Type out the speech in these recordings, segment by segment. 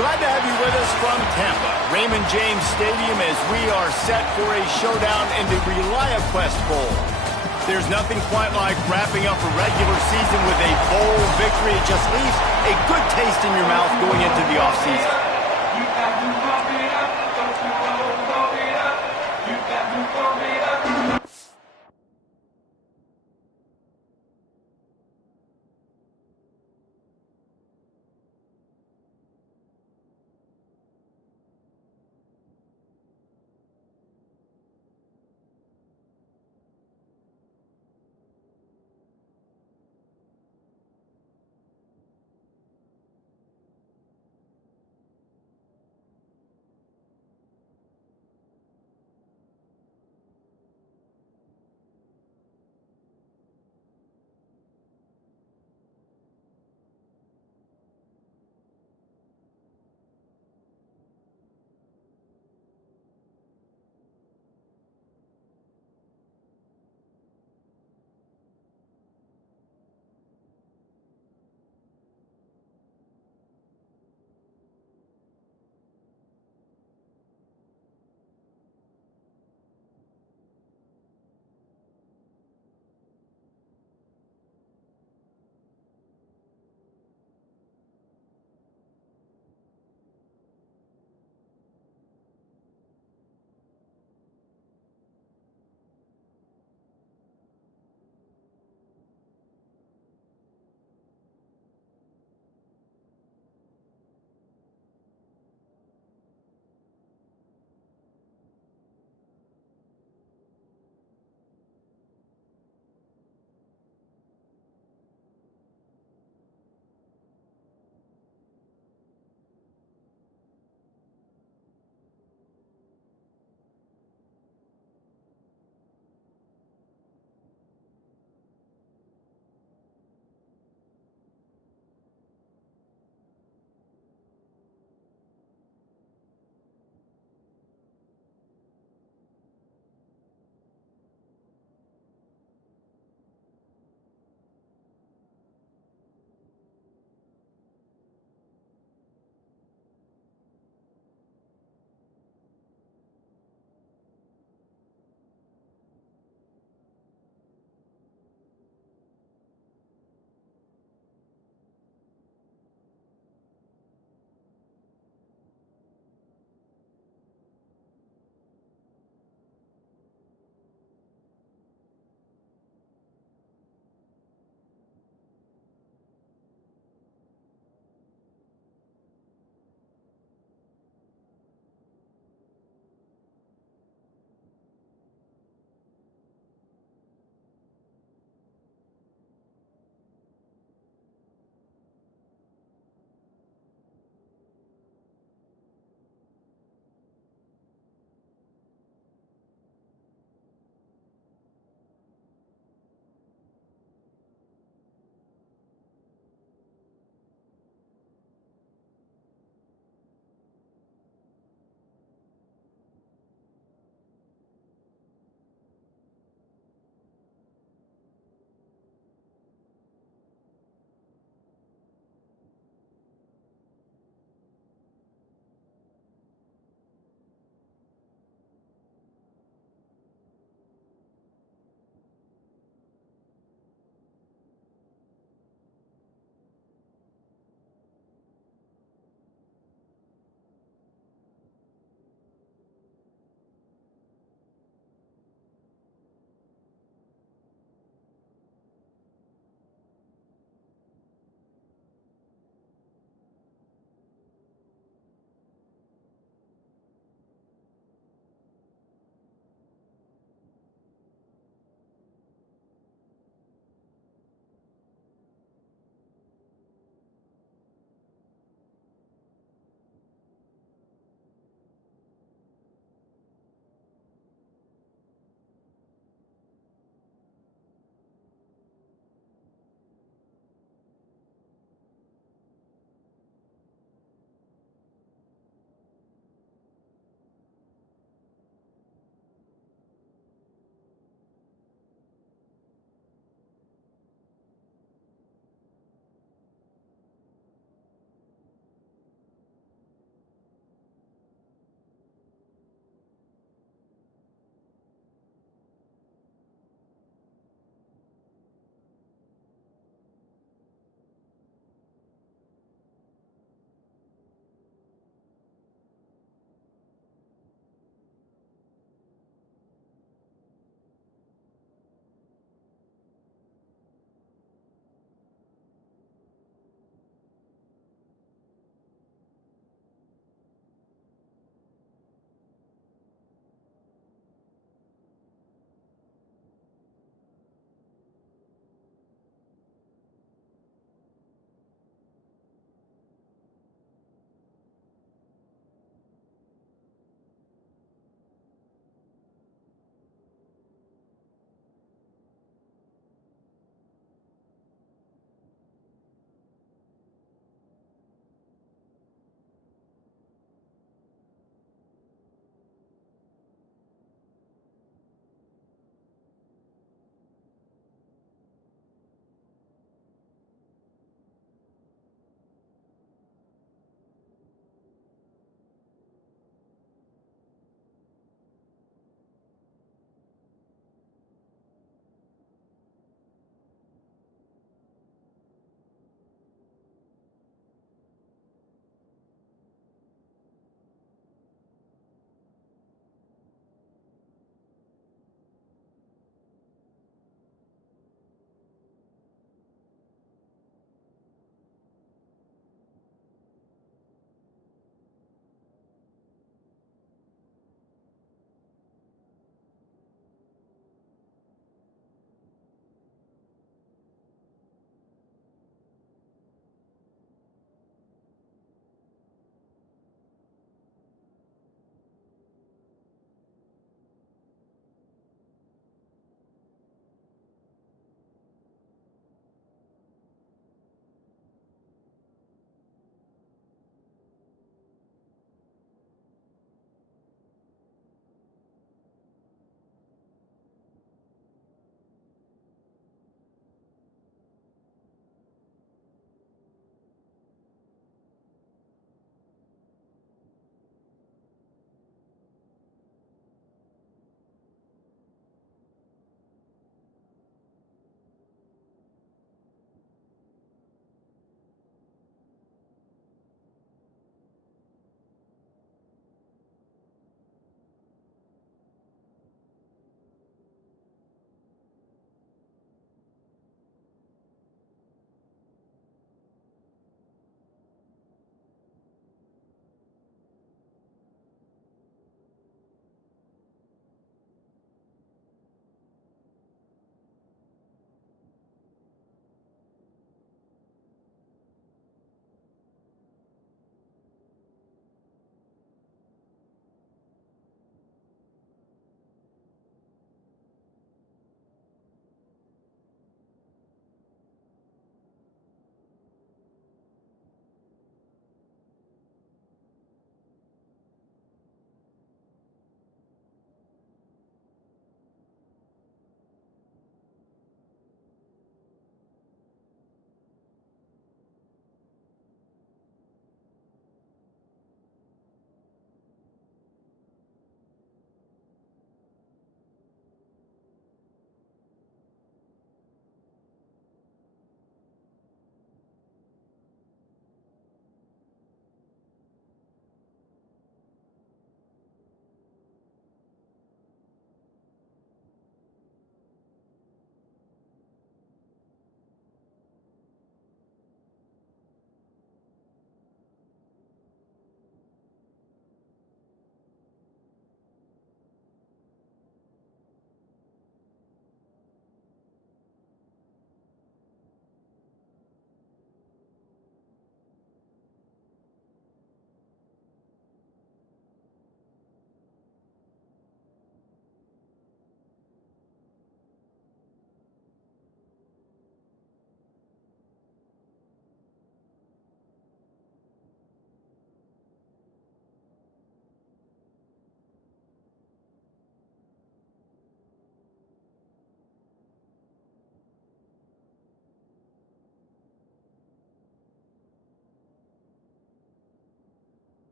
Glad to have you with us from Tampa, Raymond James Stadium, as we are set for a showdown in the ReliaQuest Bowl. There's nothing quite like wrapping up a regular season with a bowl victory. It just leaves a good taste in your mouth going into the offseason.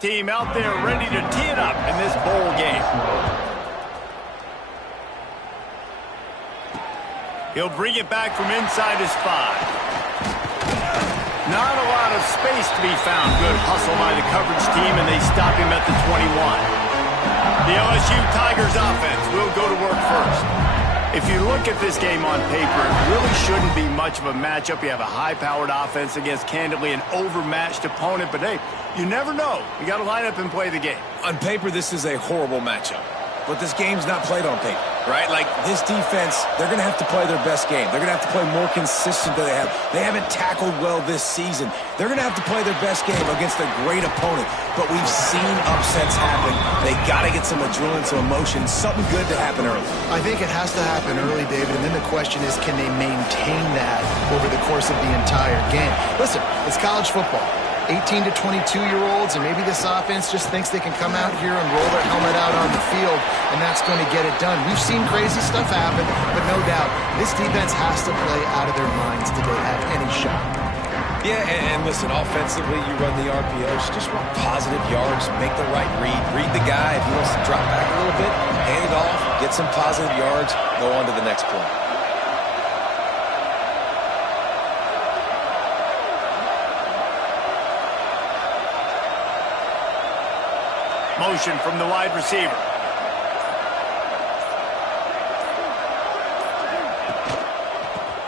Team out there ready to tee it up in this bowl game. He'll bring it back from inside his 5. Not a lot of space to be found. Good hustle by the coverage team, and they stop him at the 21. The LSU Tigers offense will go to work first. If you look at this game on paper, it really shouldn't be much of a matchup. You have a high-powered offense against, candidly, an overmatched opponent. But, hey, you never know. You got to line up and play the game. On paper, this is a horrible matchup. But this game's not played on paper, right? Like, this defense, they're going to have to play their best game. They're going to have to play more consistent than they have. They haven't tackled well this season. They're going to have to play their best game against a great opponent. But we've seen upsets happen. They got to get some adrenaline, some emotion, something good to happen early. I think it has to happen early, David, and then the question is, can they maintain that over the course of the entire game? Listen, it's college football. 18 to 22-year-olds, and maybe this offense just thinks they can come out here and roll their helmet out on the field, and that's going to get it done. We've seen crazy stuff happen, but no doubt, this defense has to play out of their minds did they have any shot. Yeah, and listen, offensively, you run the RPOs, just run positive yards, make the right read the guy. If he wants to drop back a little bit, hand it off, get some positive yards, go on to the next play. Motion from the wide receiver.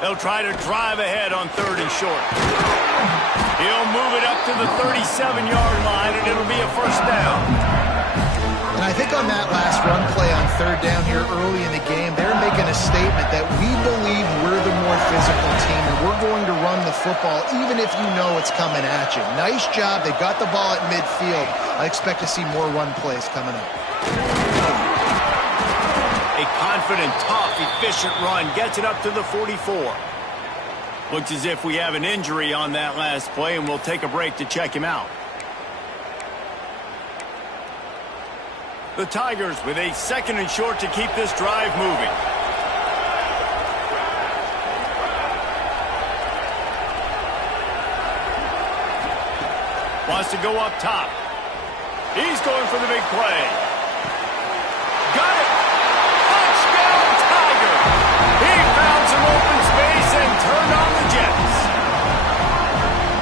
They'll try to drive ahead on 3rd and short. He'll move it up to the 37-yard line, and it'll be a first down. And I think on that last run play on 3rd down here early in the game, they're making a statement that we believe we're the more physical team, and we're going to run the football even if you know it's coming at you. Nice job. They got the ball at midfield. I expect to see more run plays coming up. A confident, tough, efficient run gets it up to the 44. Looks as if we have an injury on that last play, and we'll take a break to check him out. The Tigers with a 2nd and short to keep this drive moving. Wants to go up top. He's going for the big play. Got it! Touchdown, Tiger! He found some open space and turned on the Jets.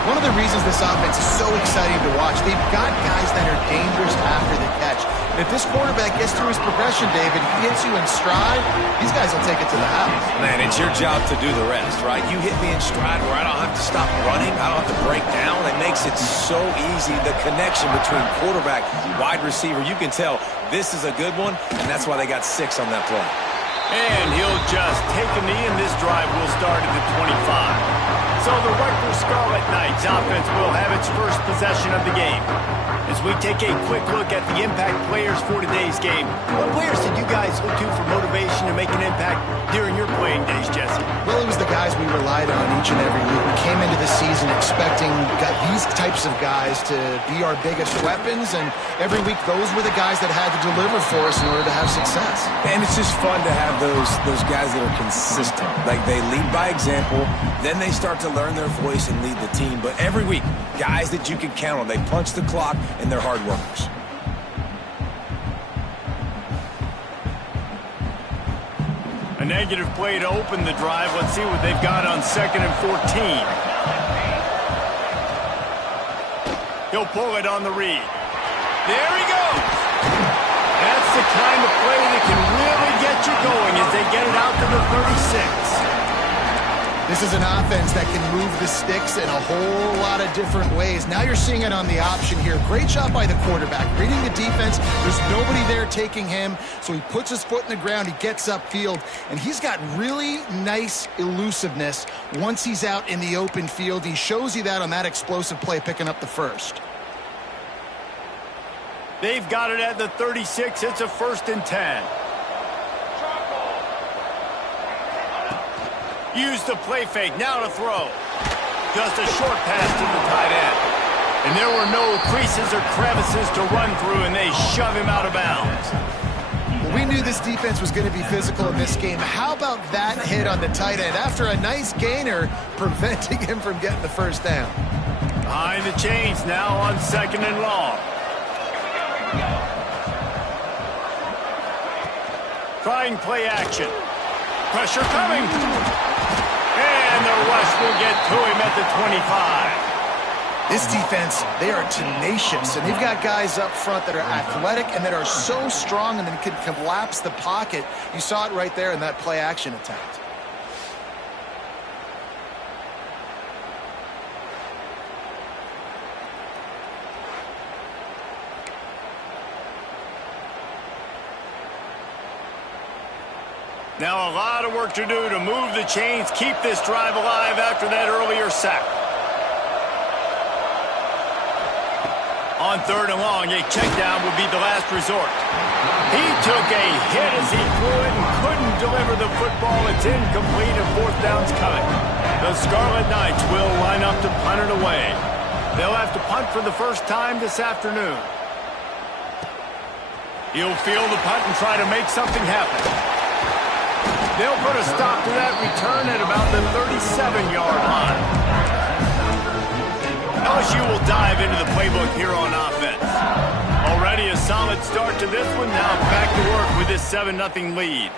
One of the reasons this offense is so exciting to watch, they've got guys that are dangerous after the catch. And if this quarterback gets through his progression, David, he hits you in stride, these guys will take it to the house. Man, it's your job to do the rest, right? You hit me in stride where I don't have to stop running, I don't have to break down. It makes it so easy. The connection between quarterback, wide receiver, you can tell this is a good one, and that's why they got 6 on that play. And he'll just take a knee, and this drive will start at the 25. So the Rutgers Scarlet Knights offense will have its first possession of the game. As we take a quick look at the impact players for today's game, what players did you guys look to for motivation to make an impact during your playing days, Jesse? Well, it was the guys we relied on each and every week. We came into the season expecting these types of guys to be our biggest weapons, and every week those were the guys that had to deliver for us in order to have success. And it's just fun to have those guys that are consistent. Like, they lead by example, then they start to learn their voice and lead the team. But every week, guys that you can count on. They punch the clock, and they're hard workers. A negative play to open the drive. Let's see what they've got on 2nd and 14. He'll pull it on the read. There he goes. That's the kind of play that can really get you going as they get it out to the 36. This is an offense that can move the sticks in a whole lot of different ways. Now you're seeing it on the option here. Great job by the quarterback. Reading the defense, there's nobody there taking him, so he puts his foot in the ground, he gets upfield, and he's got really nice elusiveness once he's out in the open field. He shows you that on that explosive play, picking up the first. They've got it at the 36. It's a 1st and 10. Use the play fake, now to throw. Just a short pass to the tight end. And there were no creases or crevices to run through, and they shove him out of bounds. Well, we knew this defense was going to be physical in this game. How about that hit on the tight end after a nice gainer preventing him from getting the first down? Behind the chains now on 2nd and long. Trying play action. Pressure coming. And the rush will get to him at the 25. This defense, they are tenacious, and they've got guys up front that are athletic and that are so strong and then can collapse the pocket. You saw it right there in that play action attempt. Now a lot of work to do to move the chains, keep this drive alive after that earlier sack. On 3rd and long, a check down would be the last resort. He took a hit as he threw it and couldn't deliver the football. It's incomplete and 4th down's coming. The Scarlet Knights will line up to punt it away. They'll have to punt for the first time this afternoon. He'll field the punt and try to make something happen. They'll put a stop to that return at about the 37-yard line. LSU will dive into the playbook here on offense. Already a solid start to this one. Now back to work with this 7-0 lead.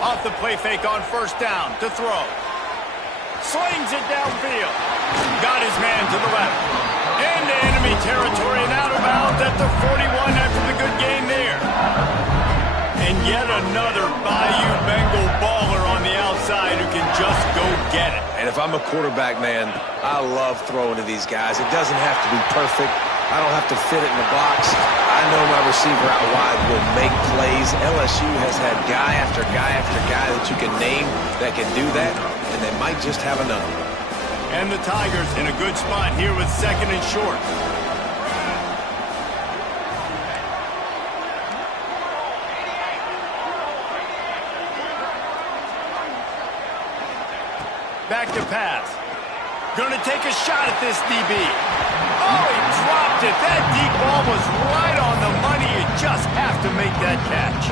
Off the play fake on 1st down to throw. Slings it downfield. Got his man to the left. Into enemy territory and out of bounds at the 41 after the good game there. And yet another Bayou Bengal baller on the outside who can just go get it. And if I'm a quarterback, man, I love throwing to these guys. It doesn't have to be perfect. I don't have to fit it in the box. I know my receiver out wide will make plays. LSU has had guy after guy after guy that you can name that can do that, and they might just have another. And the Tigers in a good spot here with 2nd and short. Back to pass. Gonna take a shot at this DB. Oh, he dropped it. That deep ball was right on the money. You just have to make that catch.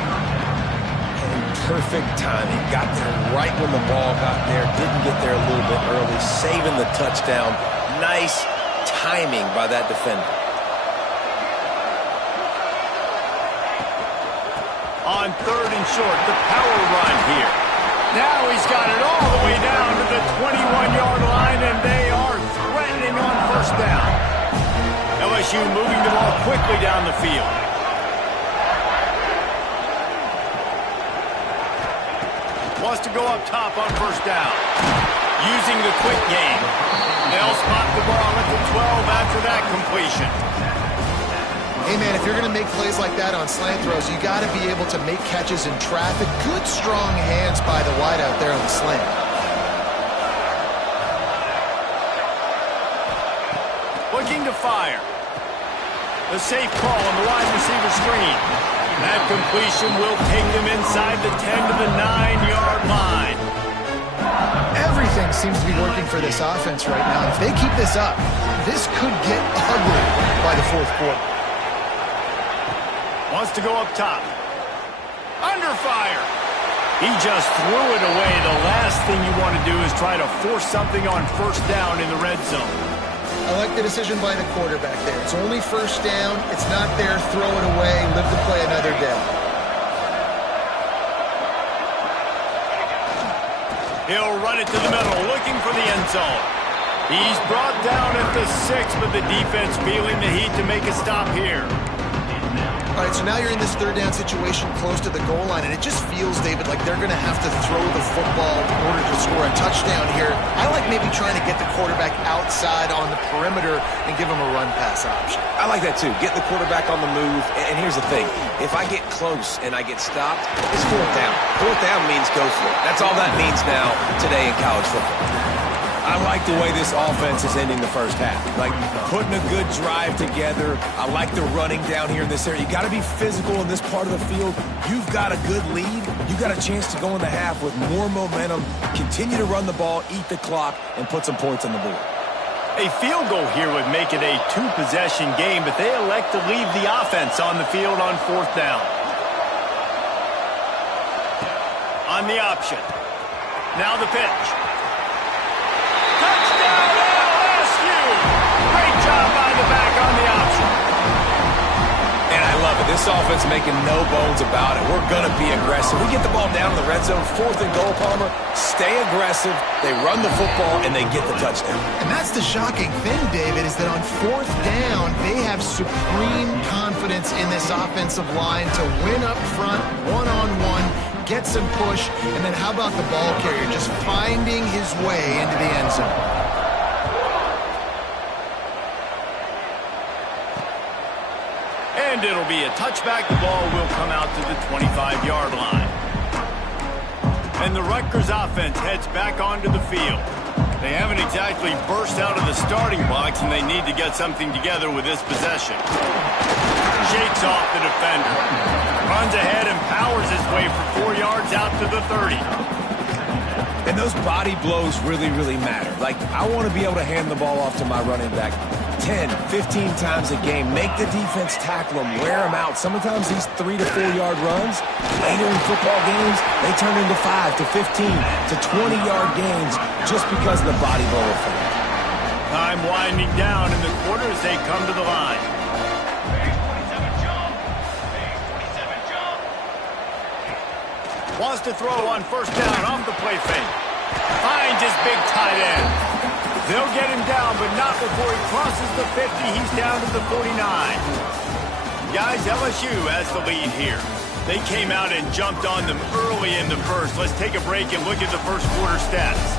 Perfect timing. Got there right when the ball got there. Didn't get there a little bit early. Saving the touchdown. Nice timing by that defender. On 3rd and short, the power run here. Now he's got it all the way down to the 21-yard line, and they are threatening on 1st down. LSU moving the ball quickly down the field. Wants to go up top on 1st down. Using the quick game. They'll spot the ball at the 12 after that completion. Hey, man, if you're going to make plays like that on slant throws, you got to be able to make catches in traffic. Good, strong hands by the wide out there on the slant. Looking to fire. The safe call on the wide receiver screen. That completion will take them inside the 10 to the 9-yard line. Everything seems to be working for this offense right now. If they keep this up, this could get ugly by the 4th quarter. Wants to go up top. Under fire. He just threw it away. The last thing you want to do is try to force something on 1st down in the red zone. I like the decision by the quarterback there. It's only 1st down. It's not there. Throw it away. Live to play another day. He'll run it to the middle, looking for the end zone. He's brought down at the 6, but the defense feeling the heat to make a stop here. All right, so now you're in this 3rd down situation close to the goal line, and it just feels, David, like they're going to have to throw the football in order to score a touchdown here. I like maybe trying to get the quarterback outside on the perimeter and give him a run-pass option. I like that, too. Get the quarterback on the move. And here's the thing. If I get close and I get stopped, it's 4th down. 4th down means go for it. That's all that means now today in college football. I like the way this offense is ending the 1st half. Like, putting a good drive together. I like the running down here in this area. You got to be physical in this part of the field. You've got a good lead. You've got a chance to go in the half with more momentum, continue to run the ball, eat the clock, and put some points on the board. A field goal here would make it a 2-possession game, but they elect to leave the offense on the field on 4th down. On the option. Now the pitch. This offense making no bones about it. We're going to be aggressive. We get the ball down in the red zone, 4th and goal, Palmer. Stay aggressive. They run the football, and they get the touchdown. And that's the shocking thing, David, is that on 4th down, they have supreme confidence in this offensive line to win up front, one-on-one, get some push, and then how about the ball carrier just finding his way into the end zone? And it'll be a touchback. The ball will come out to the 25-yard line. And the Rutgers offense heads back onto the field. They haven't exactly burst out of the starting blocks, and they need to get something together with this possession. Shakes off the defender. Runs ahead and powers his way for 4 yards out to the 30. And those body blows really, really matter. Like, I want to be able to hand the ball off to my running back 10, 15 times a game. Make the defense tackle them, wear them out. Sometimes these 3 to 4 yard runs, later in football games, they turn into 5 to 15 to 20-yard gains just because of the body blow effect. Time winding down in the quarter as they come to the line. Wants to throw on 1st down off the play fake. Finds his big tight end. They'll get him down, but not before he crosses the 50. He's down to the 49. Guys, LSU has the lead here. They came out and jumped on them early in the first. Let's take a break and look at the first quarter stats.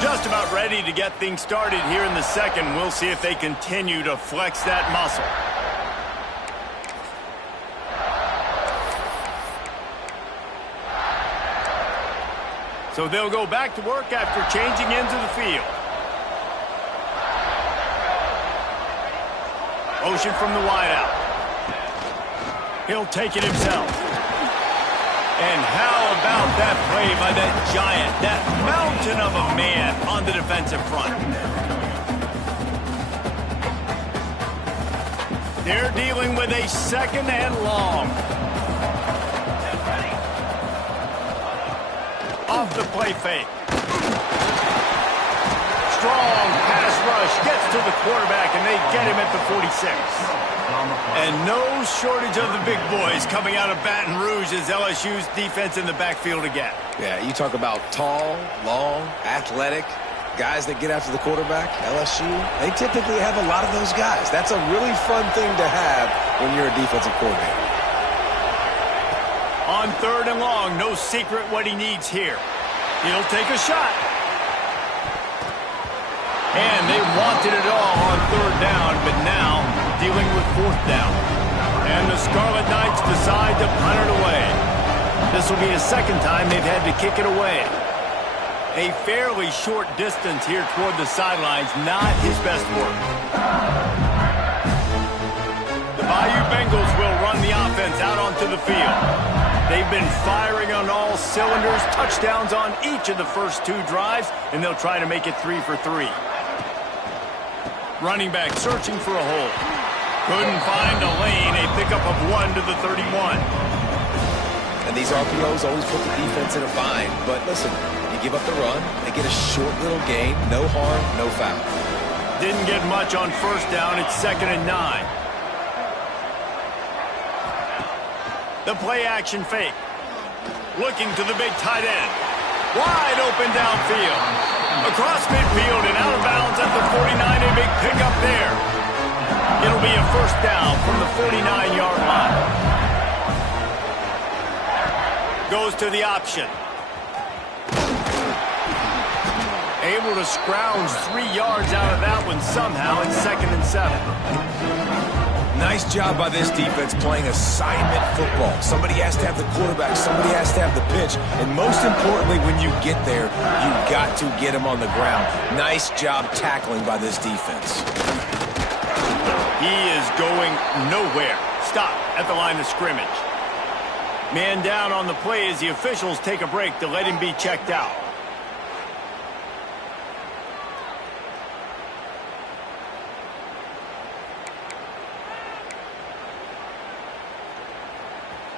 Just about ready to get things started here in the second. We'll see if they continue to flex that muscle. So they'll go back to work after changing into the field. Motion from the wideout. He'll take it himself. And how about that play by that giant, that mountain of a man on the defensive front? They're dealing with a 2nd and long. Off the play fake. Strong pass rush gets to the quarterback, and they get him at the 46. And no shortage of the big boys coming out of Baton Rouge as LSU's defense in the backfield again. Yeah, you talk about tall, long, athletic, guys that get after the quarterback, LSU, they typically have a lot of those guys. That's a really fun thing to have when you're a defensive coordinator. On 3rd and long, no secret what he needs here. He'll take a shot. And they wanted it all on 3rd down, but now dealing with 4th down. And the Scarlet Knights decide to punt it away. This will be the 2nd time they've had to kick it away. A fairly short distance here toward the sidelines, not his best work. The Bayou Bengals will run the offense out onto the field. They've been firing on all cylinders, touchdowns on each of the first 2 drives, and they'll try to make it 3 for 3. Running back searching for a hole. Couldn't find a lane, a pickup of 1 to the 31. And these RPOs always put the defense in a bind. But listen, you give up the run, they get a short little gain, no harm, no foul. Didn't get much on 1st down, it's 2nd and 9. The play action fake. Looking to the big tight end. Wide open downfield. Across midfield and out of bounds at the 49. A big pickup there. It'll be a 1st down from the 49-yard line. Goes to the option. Able to scrounge 3 yards out of that one somehow. It's 2nd and 7. Nice job by this defense playing assignment football. Somebody has to have the quarterback. Somebody has to have the pitch. And most importantly, when you get there, you got to get him on the ground. Nice job tackling by this defense. He is going nowhere. Stop at the line of scrimmage. Man down on the play as the officials take a break to let him be checked out.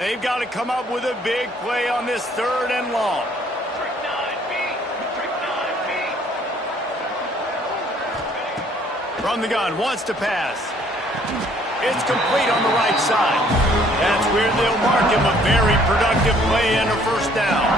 They've got to come up with a big play on this 3rd and long. From the gun, wants to pass. It's complete on the right side. That's where they'll mark him a very productive play and a first down.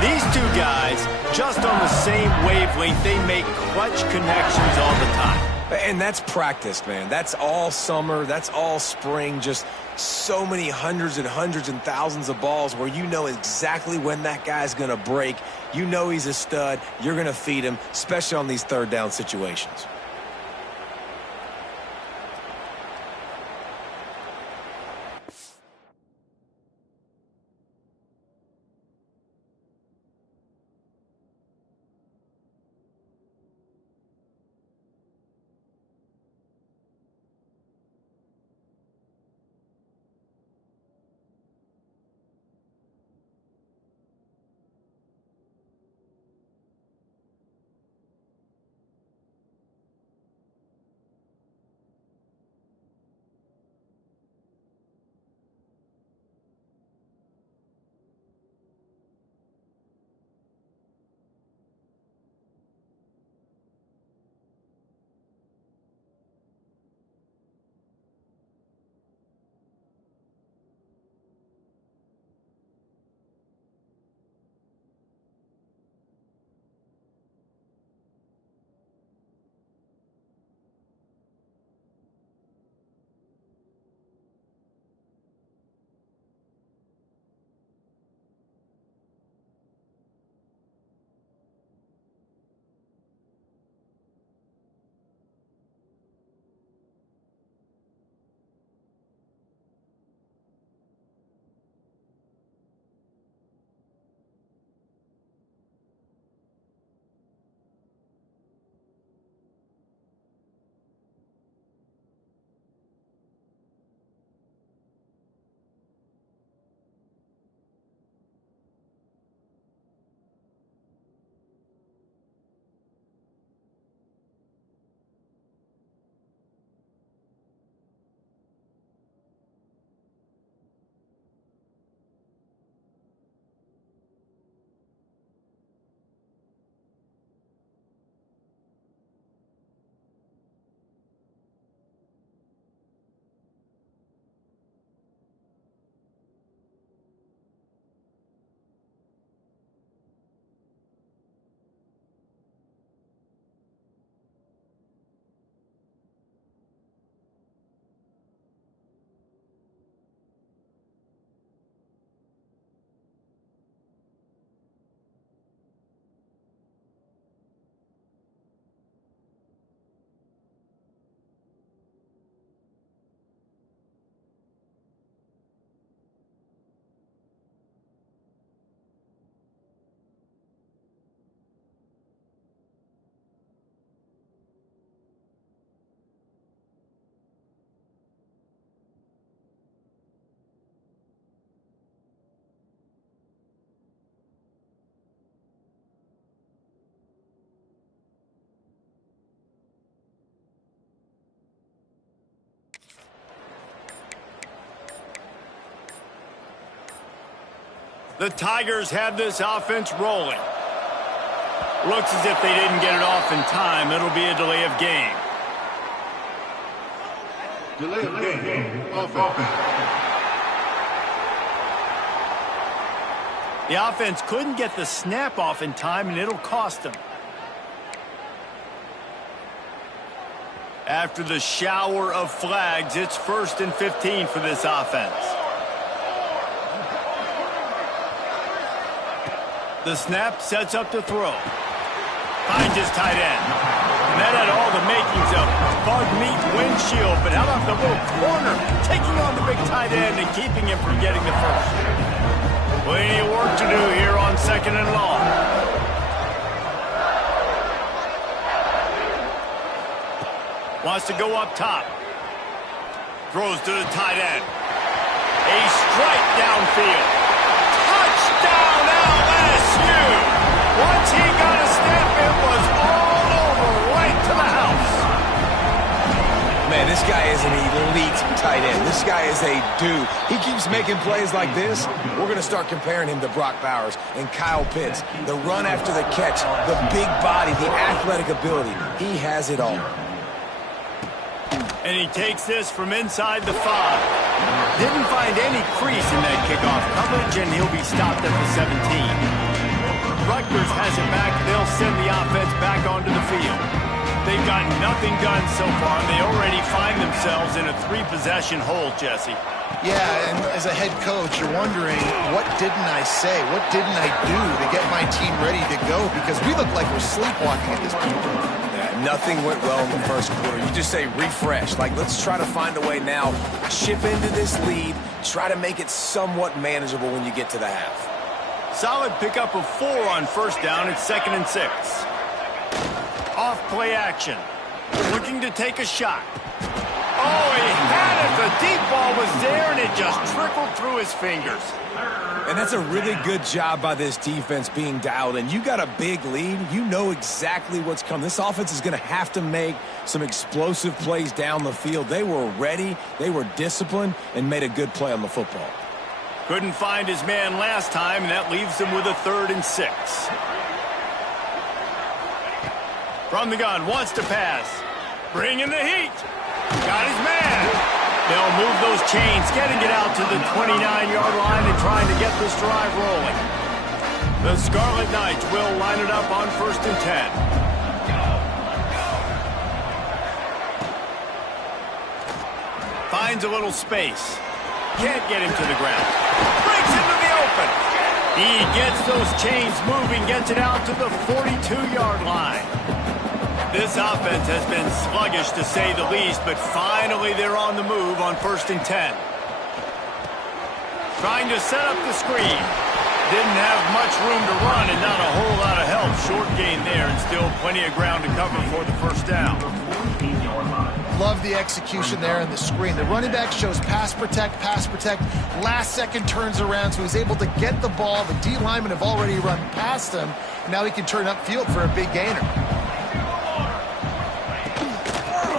These two guys, just on the same wavelength, they make clutch connections all the time. And that's practice, man. That's all summer. That's all spring. Just so many hundreds and thousands of balls where you know exactly when that guy's going to break. You know he's a stud. You're going to feed him, especially on these third down situations. The Tigers have this offense rolling. Looks as if they didn't get it off in time. It'll be a delay of game. Delay of game. Offense. The offense couldn't get the snap off in time, and it'll cost them. After the shower of flags, it's 1st and 15 for this offense. The snap sets up to throw. Finds his tight end. And that had all the makings of bug meat windshield, but how about the little corner taking on the big tight end and keeping him from getting the first? Plenty of work to do here on 2nd and long. Wants to go up top. Throws to the tight end. A strike downfield. Touchdown LSU! Once he got a step, it was all over right to the house. Man, this guy is an elite tight end. This guy is a dude. He keeps making plays like this. We're going to start comparing him to Brock Bowers and Kyle Pitts. The run after the catch, the big body, the athletic ability. He has it all. And he takes this from inside the 5. Didn't find any crease in that kickoff coverage, and he'll be stopped at the 17. Rutgers has it back. They'll send the offense back onto the field. They've got nothing done so far, and they already find themselves in a 3-possession hole, Jesse. Yeah, and as a head coach, you're wondering, what didn't I say? What didn't I do to get my team ready to go? Because we look like we're sleepwalking at this point. Yeah, nothing went well in the first quarter. You just say refresh. Like, let's try to find a way now, chip into this lead, try to make it somewhat manageable when you get to the half. Solid pickup of 4 on first down. It's 2nd and 6. Off play action. Looking to take a shot. Oh, he had it. The deep ball was there, and it just trickled through his fingers. And that's a really good job by this defense being dialed in. You got a big lead. You know exactly what's coming. This offense is going to have to make some explosive plays down the field. They were ready. They were disciplined and made a good play on the football. Couldn't find his man last time, and that leaves him with a 3rd and 6. From the gun, wants to pass. Bring in the heat. Got his man. They'll move those chains, getting it out to the 29-yard line and trying to get this drive rolling. The Scarlet Knights will line it up on 1st and 10. Finds a little space. Can't get him to the ground. Breaks into the open. He gets those chains moving, gets it out to the 42-yard line. This offense has been sluggish, to say the least, but finally they're on the move on 1st and 10. Trying to set up the screen. Didn't have much room to run and not a whole lot of help. Short gain there and still plenty of ground to cover for the 1st down. Love the execution there in the screen. The running back shows pass protect, last second turns around, so he's able to get the ball. The D linemen have already run past him. Now he can turn upfield for a big gainer.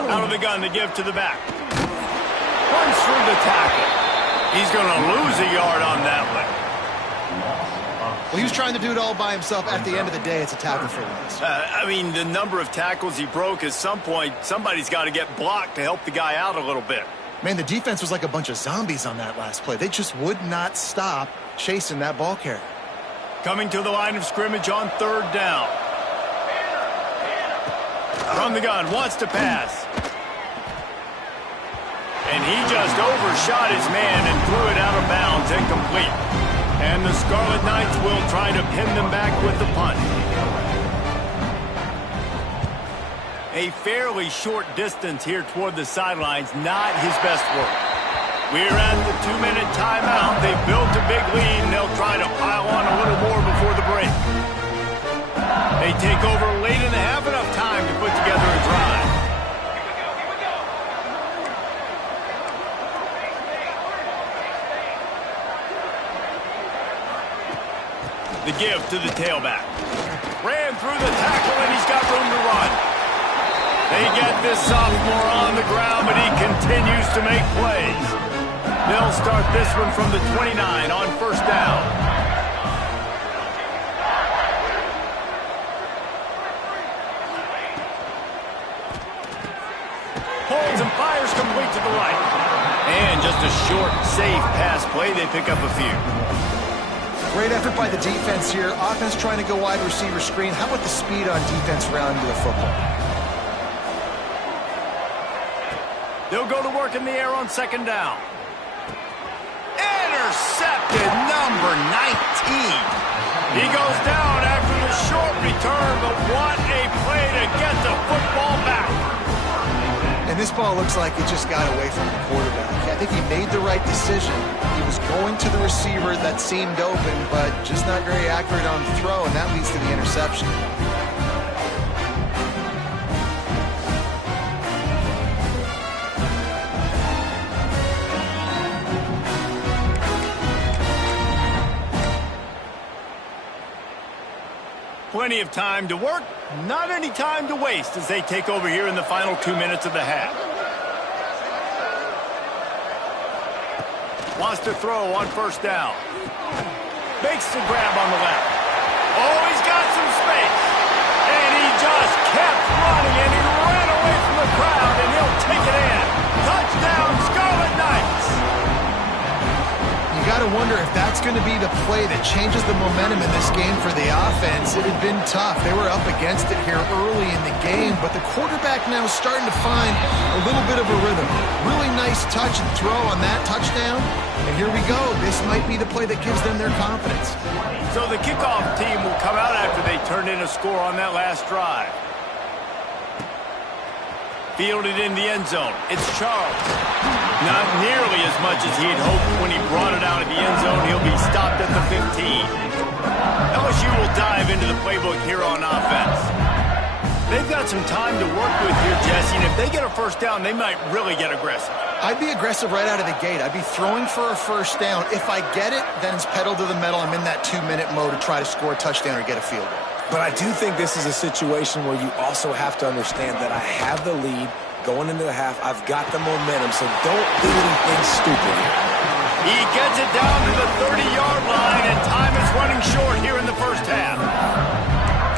Out of the gun to give to the back. Runs through the tackle. He's going to lose a yard on that one. Well, he was trying to do it all by himself. At the end of the day, it's a tackle for loss. I mean, the number of tackles he broke, at some point, somebody's got to get blocked to help the guy out a little bit. Man, the defense was like a bunch of zombies on that last play. They just would not stop chasing that ball carrier. Coming to the line of scrimmage on 3rd down. From the gun, wants to pass. And he just overshot his man and threw it out of bounds, incomplete. And the Scarlet Knights will try to pin them back with the punt. A fairly short distance here toward the sidelines, not his best work. We're at the 2-minute timeout. They've built a big lead, and they'll try to pile on a little more before the break. They take over late in the half, enough time to put together a drive. The give to the tailback. Ran through the tackle, and he's got room to run. They get this sophomore on the ground, but he continues to make plays. They'll start this one from the 29 on 1st down. Holds and fires complete to the right. And just a short, safe pass play. They pick up a few. Great effort by the defense here. Offense trying to go wide receiver screen. How about the speed on defense rounding the football? They'll go to work in the air on 2nd down. Intercepted, number 19. He goes down after the short return, but what a play to get the football back. And this ball looks like it just got away from the quarterback. I think he made the right decision. He was going to the receiver that seemed open, but just not very accurate on the throw, and that leads to the interception. Plenty of time to work, not any time to waste as they take over here in the final 2 minutes of the half. Wants to throw on 1st down. Makes the grab on the left. Oh, he's got some space. And he just kept running, and he ran away from the crowd, and he'll take it in. wonder if that's going to be the play that changes the momentum in this game for the offense. It had been tough. They were up against it here early in the game, but the quarterback now is starting to find a little bit of a rhythm. Really nice touch and throw on that touchdown. And here we go. This might be the play that gives them their confidence. So the kickoff team will come out after they turned in a score on that last drive. Fielded in the end zone. It's Charles. Not nearly as much as he had hoped when he brought it out of the end zone. He'll be stopped at the 15. LSU will dive into the playbook here on offense. They've got some time to work with here, Jesse, and if they get a first down, they might really get aggressive. I'd be aggressive right out of the gate. I'd be throwing for a first down. If I get it, then it's pedal to the metal. I'm in that 2-minute mode to try to score a touchdown or get a field goal. But I do think this is a situation where you also have to understand that I have the lead going into the half. I've got the momentum, so don't do anything stupid here. He gets it down to the 30-yard line, and time is running short here in the first half.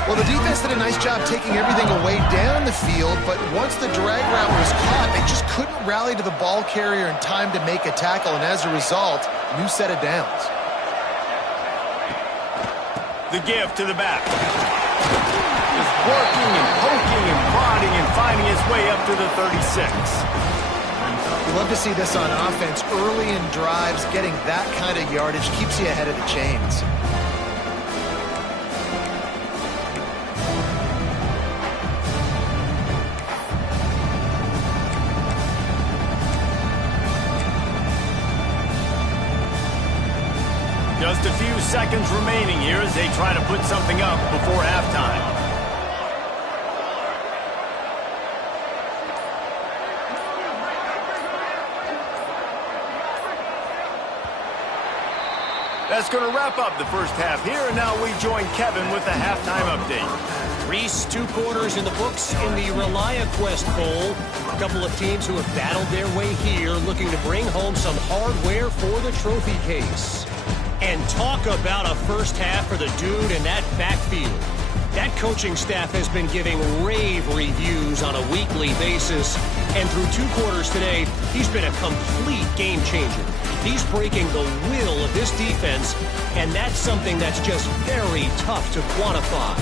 Well, the defense did a nice job taking everything away down the field, but once the drag route was caught, they just couldn't rally to the ball carrier in time to make a tackle, and as a result, new set of downs. The give to the back. Just working and poking and prodding and finding his way up to the 36. You love to see this on offense. Early in drives, getting that kind of yardage keeps you ahead of the chains. Just a few seconds remaining here as they try to put something up before halftime. That's going to wrap up the first half here, and now we join Kevin with the halftime update. Reese, 2 quarters in the books in the ReliaQuest Bowl. A couple of teams who have battled their way here, looking to bring home some hardware for the trophy case. And talk about a first half for the dude in that backfield. That coaching staff has been giving rave reviews on a weekly basis. And through 2 quarters today, he's been a complete game changer. He's breaking the will of this defense, and that's something that's just very tough to quantify.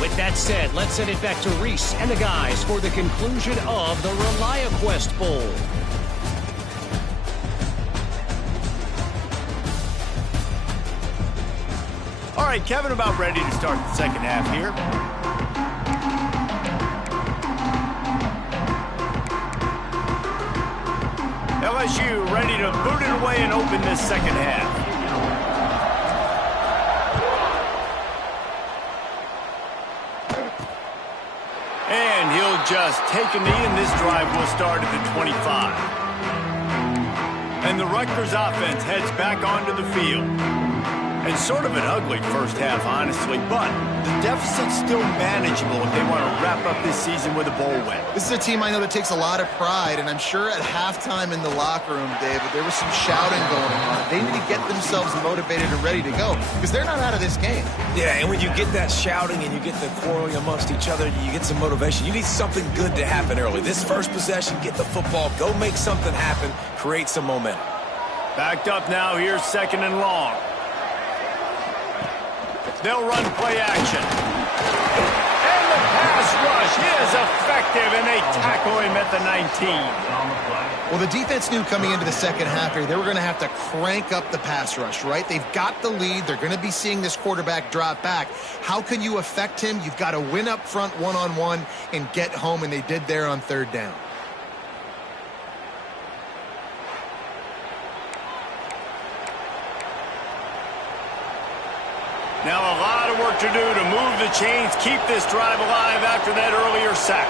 With that said, let's send it back to Reese and the guys for the conclusion of the ReliaQuest Bowl. All right, Kevin, about ready to start the second half here. LSU ready to boot it away and open this second half. And he'll just take a knee, and this drive will start at the 25. And the Rutgers offense heads back onto the field. And sort of an ugly first half, honestly, but the deficit's still manageable if they want to wrap up this season with a bowl win. This is a team I know that takes a lot of pride, and I'm sure at halftime in the locker room, David, there was some shouting going on. They need to get themselves motivated and ready to go, because they're not out of this game. Yeah, and when you get that shouting and you get the quarreling amongst each other, you get some motivation. You need something good to happen early. This first possession, get the football, go make something happen, create some momentum. Backed up now, here's 2nd and long. They'll run play action. And the pass rush is effective, and they tackle him at the 19. Well, the defense knew coming into the second half here, they were going to have to crank up the pass rush, right? They've got the lead. They're going to be seeing this quarterback drop back. How can you affect him? You've got to win up front one-on-one and get home, and they did there on 3rd down. Now a lot of work to do to move the chains, keep this drive alive after that earlier sack.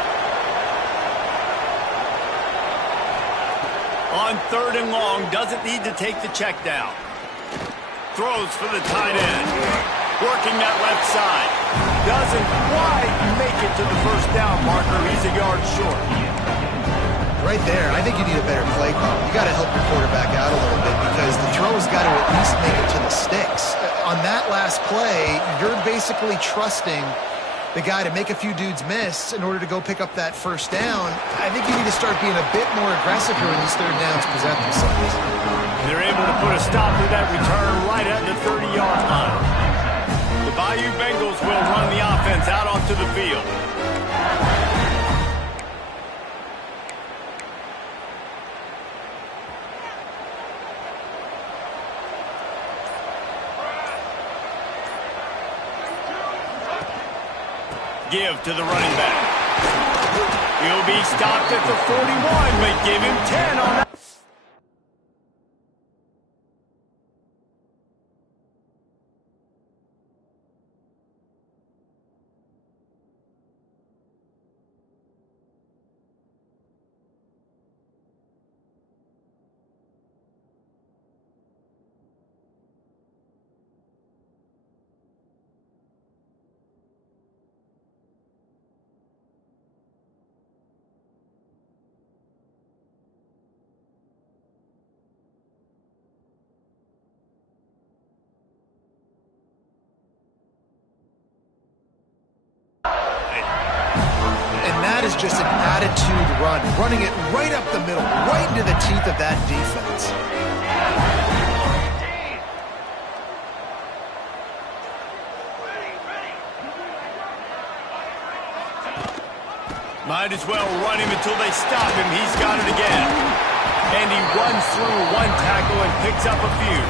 On 3rd and long, doesn't need to take the check down. Throws for the tight end. Working that left side. Doesn't quite make it to the first down marker. He's a yard short. Right there, I think you need a better play call. You got to help your quarterback out a little bit because the throw's got to at least make it to the sticks. On that last play, you're basically trusting the guy to make a few dudes miss in order to go pick up that first down. I think you need to start being a bit more aggressive here when these third downs present themselves. They're able to put a stop to that return right at the 30-yard line. The Bayou Bengals will run the offense out onto the field. Give to the running back. He'll be stopped at the 41, but give him 10 on that. That is just an attitude run, running it right up the middle, right into the teeth of that defense. Might as well run him until they stop him. He's got it again. And he runs through one tackle and picks up a few.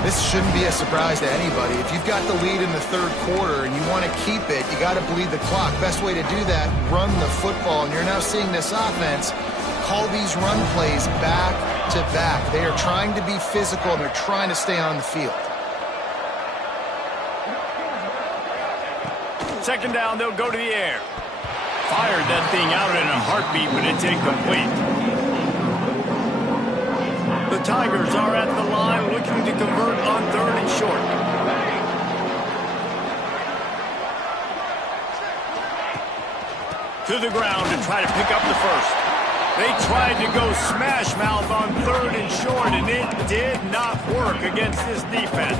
This shouldn't be a surprise to anybody. If you've got the lead in the third quarter and you want to keep it, you got to bleed the clock. Best way to do that, run the football. And you're now seeing this offense call these run plays back to back. They are trying to be physical, and they're trying to stay on the field. Second down, they'll go to the air. Fired that thing out in a heartbeat, but it's incomplete. The Tigers are at the line looking to convert on third and short. To the ground to try to pick up the first. They tried to go smash mouth on third and short, and it did not work against this defense.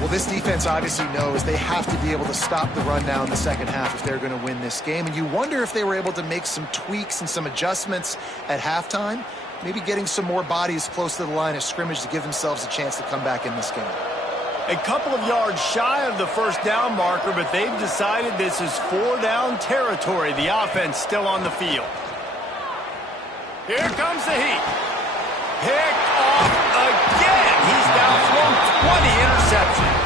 Well, this defense obviously knows they have to be able to stop the run now in the second half if they're going to win this game. And you wonder if they were able to make some tweaks and some adjustments at halftime. Maybe getting some more bodies close to the line of scrimmage to give themselves a chance to come back in this game. A couple of yards shy of the first down marker, but they've decided this is 4-down territory. The offense still on the field. Here comes the heat. Picked off again. He's now thrown 20 interceptions.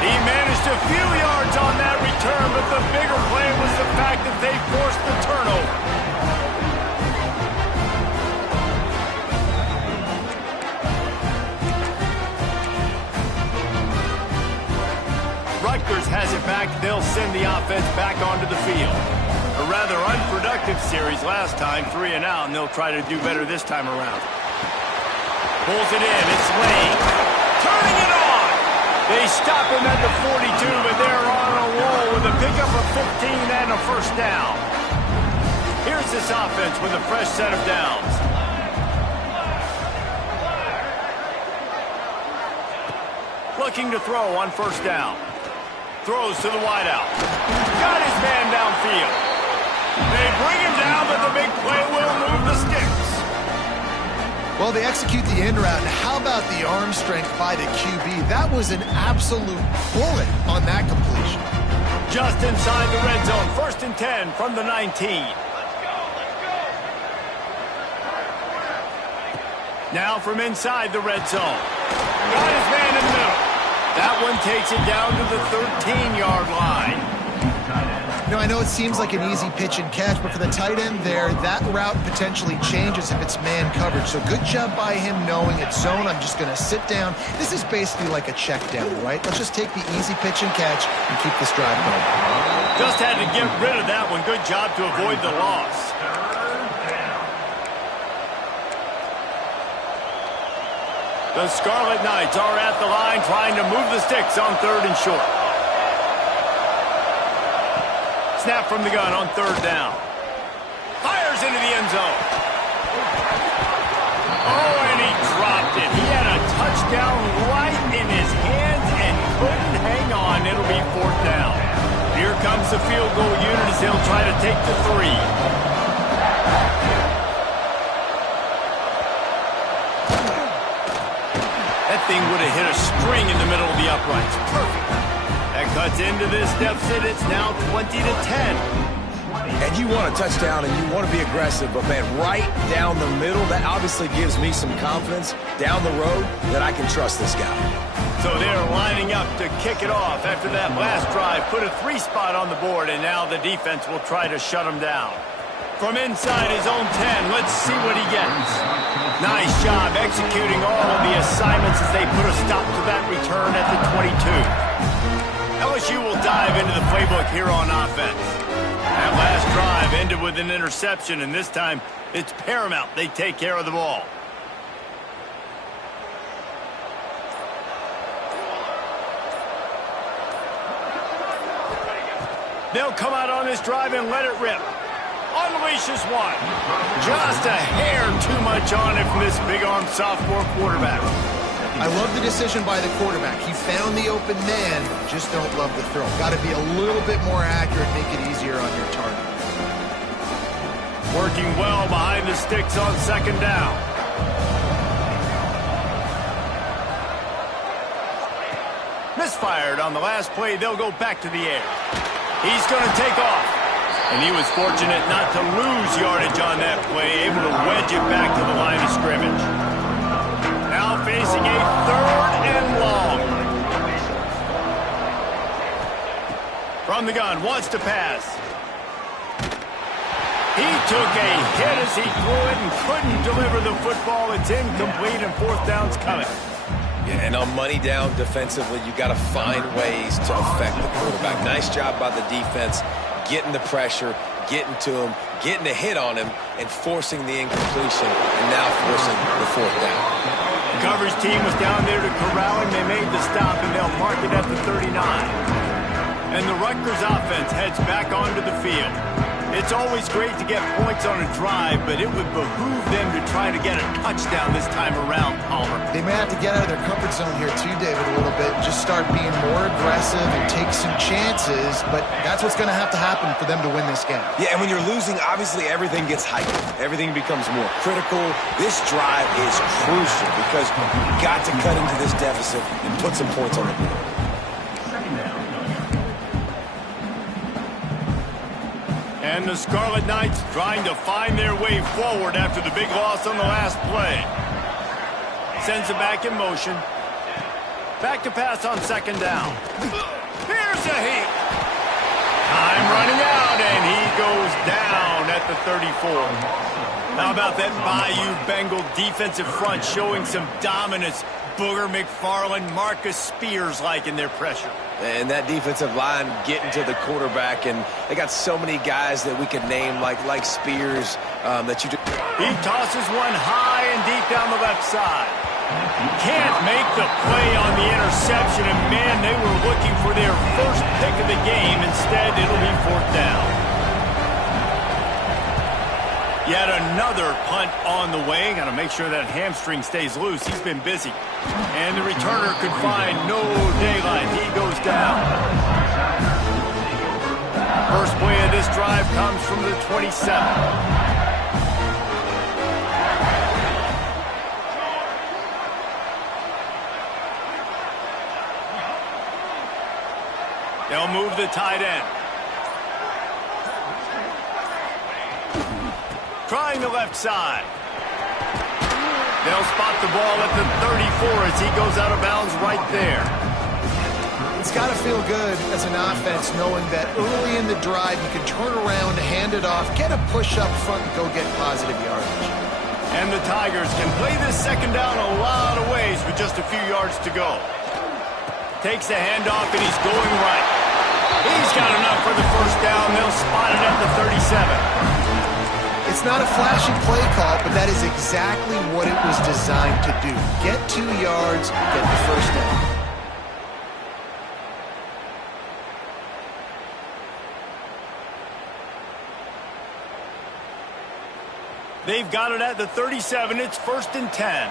He managed a few yards on that return, but the bigger play was the fact that they forced the turnover. Rutgers has it back. They'll send the offense back onto the field. A rather unproductive series last time, 3 and out, and they'll try to do better this time around. Pulls it in. It's Lane. Turning it on. They stop him at the 42, but they're on a roll with a pickup of 15 and a first down. Here's this offense with a fresh set of downs. Looking to throw on first down. Throws to the wideout. Got his man downfield. They bring him down, but the big play will move the sticks. Well, they execute the in route, and how about the arm strength by the QB? That was an absolute bullet on that completion. Just inside the red zone. First and 10 from the 19. Now from inside the red zone. Got his man in the middle. That one takes it down to the 13-yard line. You know, I know it seems like an easy pitch and catch, but for the tight end there, that route potentially changes if it's man coverage. So good job by him knowing it's zone. I'm just going to sit down. This is basically like a check down, right? Let's just take the easy pitch and catch and keep this drive going. Just had to get rid of that one. Good job to avoid the loss. The Scarlet Knights are at the line trying to move the sticks on third and short. Snap from the gun on third down. Fires into the end zone. Oh, and he dropped it. He had a touchdown right in his hands and couldn't hang on. It'll be fourth down. the field goal unit as they'll try to take the 3. That thing would have hit a string in the middle of the uprights. Perfect. That cuts into this deficit. It's now 20-10. And you want a touchdown and you want to be aggressive, but, man, right down the middle, that obviously gives me some confidence down the road that I can trust this guy. So they're lining up to kick it off after that last drive. Put a 3 spot on the board, and now the defense will try to shut him down. From inside his own 10, let's see what he gets. Nice job executing all of the assignments as they put a stop to that return at the 22. LSU will dive into the playbook here on offense. That last drive ended with an interception, and this time it's paramount they take care of the ball. They'll come out on this drive and let it rip. Unleashes one. Just a hair too much on it from this big-arm sophomore quarterback. I love the decision by the quarterback. He found the open man, just don't love the throw. Got to be a little bit more accurate, make it easier on your target. Working well behind the sticks on second down. Misfired on the last play. They'll go back to the air. He's going to take off. And he was fortunate not to lose yardage on that play, able to wedge it back to the line of scrimmage. Now facing a 3rd and long. From the gun, wants to pass. He took a hit as he threw it and couldn't deliver the football. It's incomplete and 4th down's coming. Yeah, and on money down defensively, you got to find ways to affect the quarterback. Nice job by the defense, getting the pressure, getting to him, getting a hit on him, and forcing the incompletion, and now forcing the 4th down. The coverage team was down there to corral him. They made the stop, and they'll mark it at the 39. And the Rutgers offense heads back onto the field. It's always great to get points on a drive, but it would behoove them to try to get a touchdown this time around, Palmer. They may have to get out of their comfort zone here too, David, a little bit. Just start being more aggressive and take some chances, but that's what's going to have to happen for them to win this game. Yeah, and when you're losing, obviously everything gets heightened. Everything becomes more critical. This drive is crucial because you've got to cut into this deficit and put some points on the board. And the Scarlet Knights trying to find their way forward after the big loss on the last play. Sends it back in motion. Back to pass on second down. Here's a heat. Time running out, and he goes down at the 34. How about that Bayou Bengal defensive front showing some dominance? Booger McFarland, Marcus Spears-like in their pressure. And that defensive line getting to the quarterback, and they got so many guys that we could name like Spears that you do. He tosses one high and deep down the left side. Can't make the play on the interception, and man, they were looking for their first pick of the game. Instead, it'll be 4th down. Yet another punt on the way. Got to make sure that hamstring stays loose. He's been busy. And the returner could find no daylight. He goes down. First play of this drive comes from the 27. They'll move the tight end. Trying the left side. They'll spot the ball at the 34 as he goes out of bounds right there. It's got to feel good as an offense knowing that early in the drive you can turn around, hand it off, get a push up front, and go get positive yardage. And the Tigers can play this second down a lot of ways with just a few yards to go. Takes the handoff, and he's going right. He's got enough for the first down. They'll spot it at the 37. It's not a flashy play call, but that is exactly what it was designed to do. Get 2 yards, get the first down. They've got it at the 37. It's 1st and 10.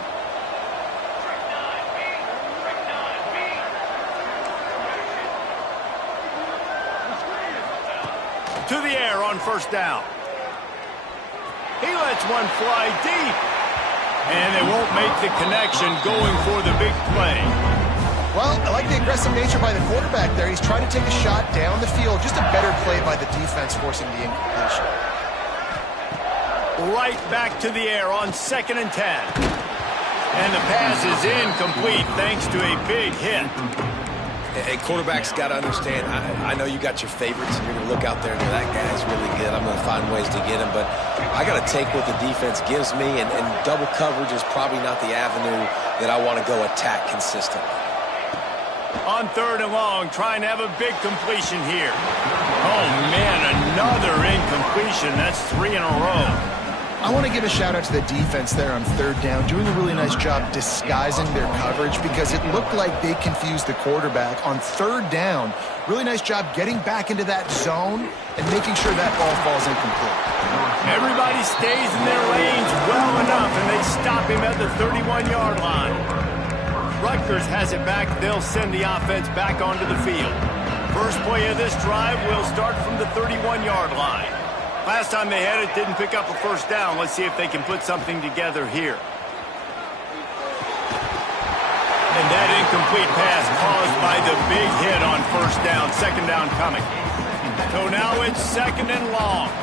To the air on first down. He lets one fly deep. And they won't make the connection going for the big play. Well, I like the aggressive nature by the quarterback there. He's trying to take a shot down the field. Just a better play by the defense forcing the incompletion. Right back to the air on 2nd and 10. And the pass is incomplete thanks to a big hit. A quarterback's got to understand, I know you got your favorites, and you're going to look out there and go, that guy's really good. I'm going to find ways to get him. But I got to take what the defense gives me, and double coverage is probably not the avenue that I want to go attack consistently. On 3rd and long, trying to have a big completion here. Oh, man, another incompletion. That's 3 in a row. I want to give a shout out to the defense there on 3rd down, doing a really nice job disguising their coverage because it looked like they confused the quarterback on 3rd down. Really nice job getting back into that zone and making sure that ball falls incomplete. Everybody stays in their lanes well enough, and they stop him at the 31-yard line. Rutgers has it back. They'll send the offense back onto the field. First play of this drive will start from the 31-yard line. Last time they had it, didn't pick up a first down. Let's see if they can put something together here. And that incomplete pass caused by the big hit on first down. 2nd down coming. So now it's 2nd and long.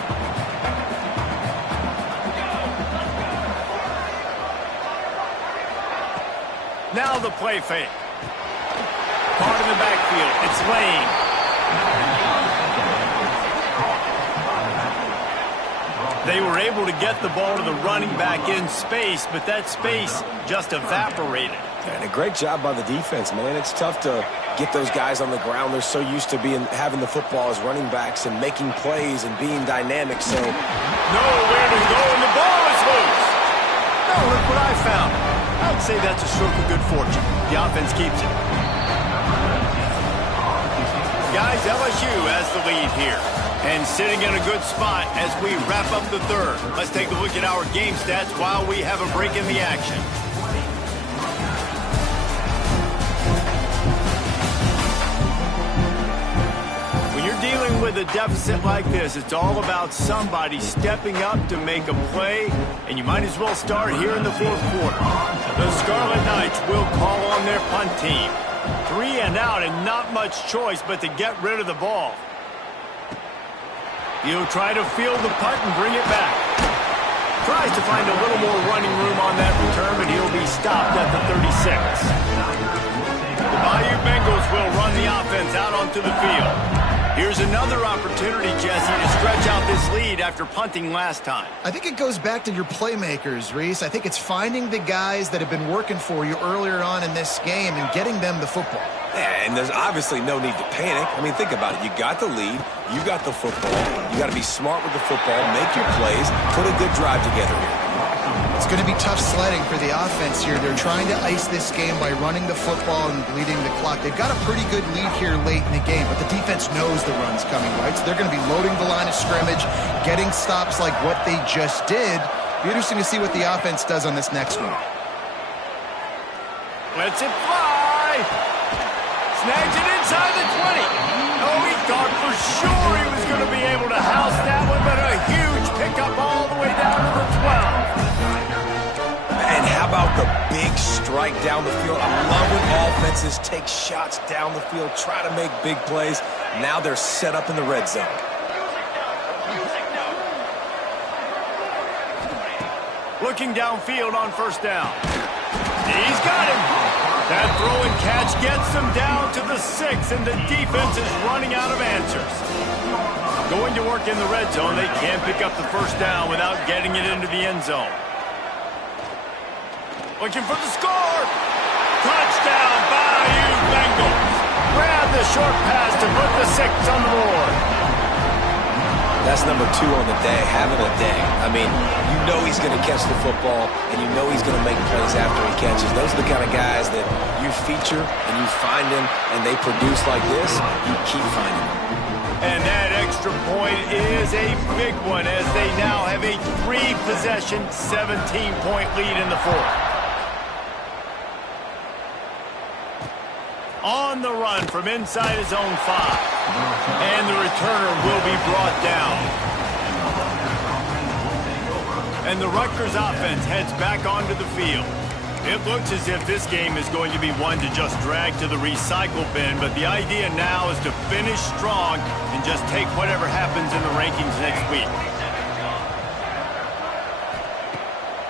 Now the play fake. Caught in the backfield. It's Lane. They were able to get the ball to the running back in space, but that space just evaporated. And a great job by the defense, man. It's tough to get those guys on the ground. They're so used to having the football as running backs and making plays and being dynamic. So nowhere to go, and the ball is loose. Now look what I found. I'd say that's a stroke of good fortune. The offense keeps it. Guys, LSU has the lead here. And sitting in a good spot as we wrap up the 3rd. Let's take a look at our game stats while we have a break in the action. When you're dealing with a deficit like this, it's all about somebody stepping up to make a play, and you might as well start here in the 4th quarter. The Scarlet Knights will call on their punt team. 3 and out, and not much choice but to get rid of the ball. He'll try to field the punt and bring it back. Tries to find a little more running room on that return, but he'll be stopped at the 36. The Bayou Bengals will run the offense out onto the field. Here's another opportunity, Jesse, to stretch out this lead after punting last time. I think it goes back to your playmakers, Reese. I think it's finding the guys that have been working for you earlier on in this game and getting them the football. Yeah, and there's obviously no need to panic. I mean, think about it. You got the lead. You got the football. You got to be smart with the football, make your plays, put a good drive together here. It's going to be tough sledding for the offense here. They're trying to ice this game by running the football and bleeding the clock. They've got a pretty good lead here late in the game, but the defense knows the run's coming, right? So they're going to be loading the line of scrimmage, getting stops like what they just did. Be interesting to see what the offense does on this next one. Lets it fly. Snags it inside the 20. Oh, he thought for sure he was going to be able to house that one, but a huge pickup all the way down to the 12. And how about the big strike down the field? I love when offenses take shots down the field, try to make big plays. Now they're set up in the red zone. Looking downfield on first down. He's got him. That throw and catch gets them down to the 6, and the defense is running out of answers. Going to work in the red zone. They can't pick up the first down without getting it into the end zone. Looking for the score. Touchdown, Bayou Bengals. Grab the short pass to put the 6 on the board. That's number 2 on the day, having a day. I mean, you know he's going to catch the football, and you know he's going to make plays after he catches. Those are the kind of guys that you feature, and you find them, and they produce like this, you keep finding them. And that extra point is a big one as they now have a 3-possession, 17-point lead in the 4th. On the run from inside his own 5. And the returner will be brought down. And the Rutgers offense heads back onto the field. It looks as if this game is going to be one to just drag to the recycle bin, but the idea now is to finish strong and just take whatever happens in the rankings next week.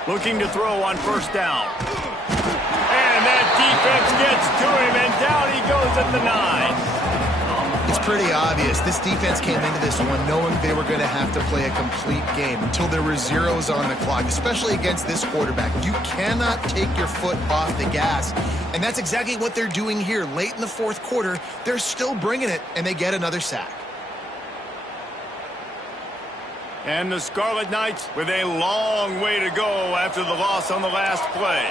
Looking to throw on first down. And that defense gets to him, and down he goes at the 9. It's pretty obvious. This defense came into this one knowing they were going to have to play a complete game until there were zeros on the clock, especially against this quarterback. You cannot take your foot off the gas, and that's exactly what they're doing here. Late in the fourth quarter, they're still bringing it, and they get another sack. And the Scarlet Knights with a long way to go after the loss on the last play.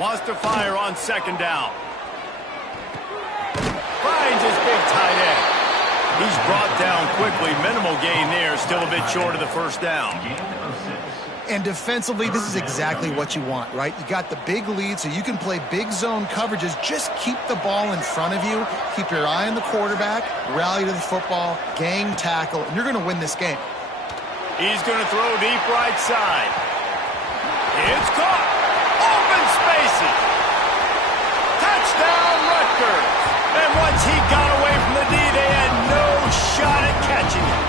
Wants to fire on second down. Finds his big tight end. He's brought down quickly. Minimal gain there. Still a bit short of the first down. And defensively, this is exactly what you want, right? You got the big lead, so you can play big zone coverages. Just keep the ball in front of you. Keep your eye on the quarterback. Rally to the football. Gang tackle. And you're going to win this game. He's going to throw deep right side. It's caught. Open spaces. Touchdown, Rutgers. And once he got away from the D, they had no shot at catching him.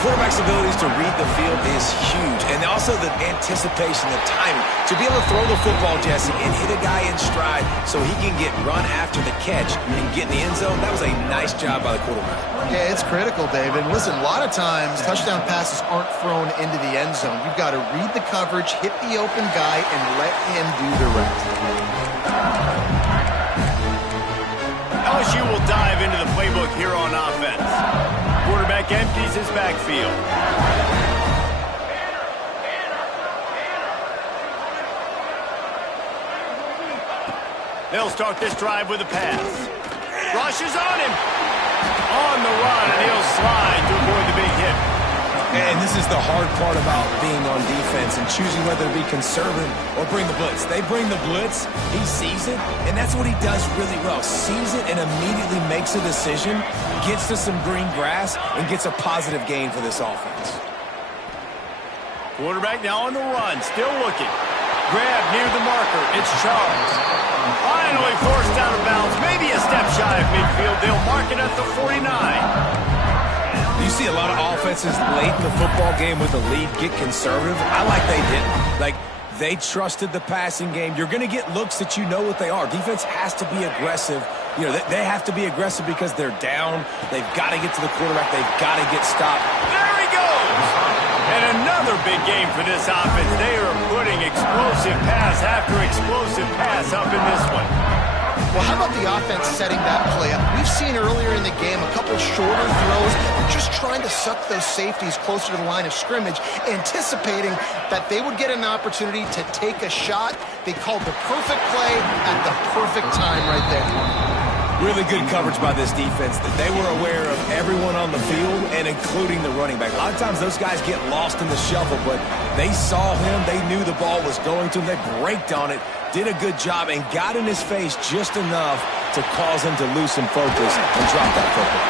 Quarterback's abilities to read the field is huge, and also the anticipation, the timing. To be able to throw the football, Jesse, and hit a guy in stride so he can get run after the catch and get in the end zone, that was a nice job by the quarterback. Yeah, it's critical, David. Listen, a lot of times touchdown passes aren't thrown into the end zone. You've got to read the coverage, hit the open guy, and let him do the rest. LSU will dive into the playbook here on offense. Quarterback empties his backfield. They'll start this drive with a pass. Rushes on him. On the run, and he'll slide to avoid the big hit. And this is the hard part about being on defense and choosing whether to be conservative or bring the blitz. They bring the blitz, he sees it, and that's what he does really well. Sees it and immediately makes a decision, gets to some green grass, and gets a positive gain for this offense. Quarterback now on the run, still looking. Grab near the marker, it's Charles. Finally forced out of bounds, maybe a step shy of midfield. They'll mark it at the 49. You see a lot of offenses late in the football game with the lead get conservative. I like they didn't. Like, they trusted the passing game. You're going to get looks that you know what they are. Defense has to be aggressive. You know, they have to be aggressive because they're down. They've got to get to the quarterback. They've got to get stopped. There he goes! And another big game for this offense. They are putting explosive pass after explosive pass up in this one. Well, how about the offense setting that play up? We've seen earlier in the game a couple shorter throws, just trying to suck those safeties closer to the line of scrimmage, anticipating that they would get an opportunity to take a shot. They called the perfect play at the perfect time right there. Really good coverage by this defense. That they were aware of everyone on the field and including the running back. A lot of times those guys get lost in the shuffle, but they saw him. They knew the ball was going to them. They braked on it, did a good job, and got in his face just enough to cause him to lose some focus and drop that football.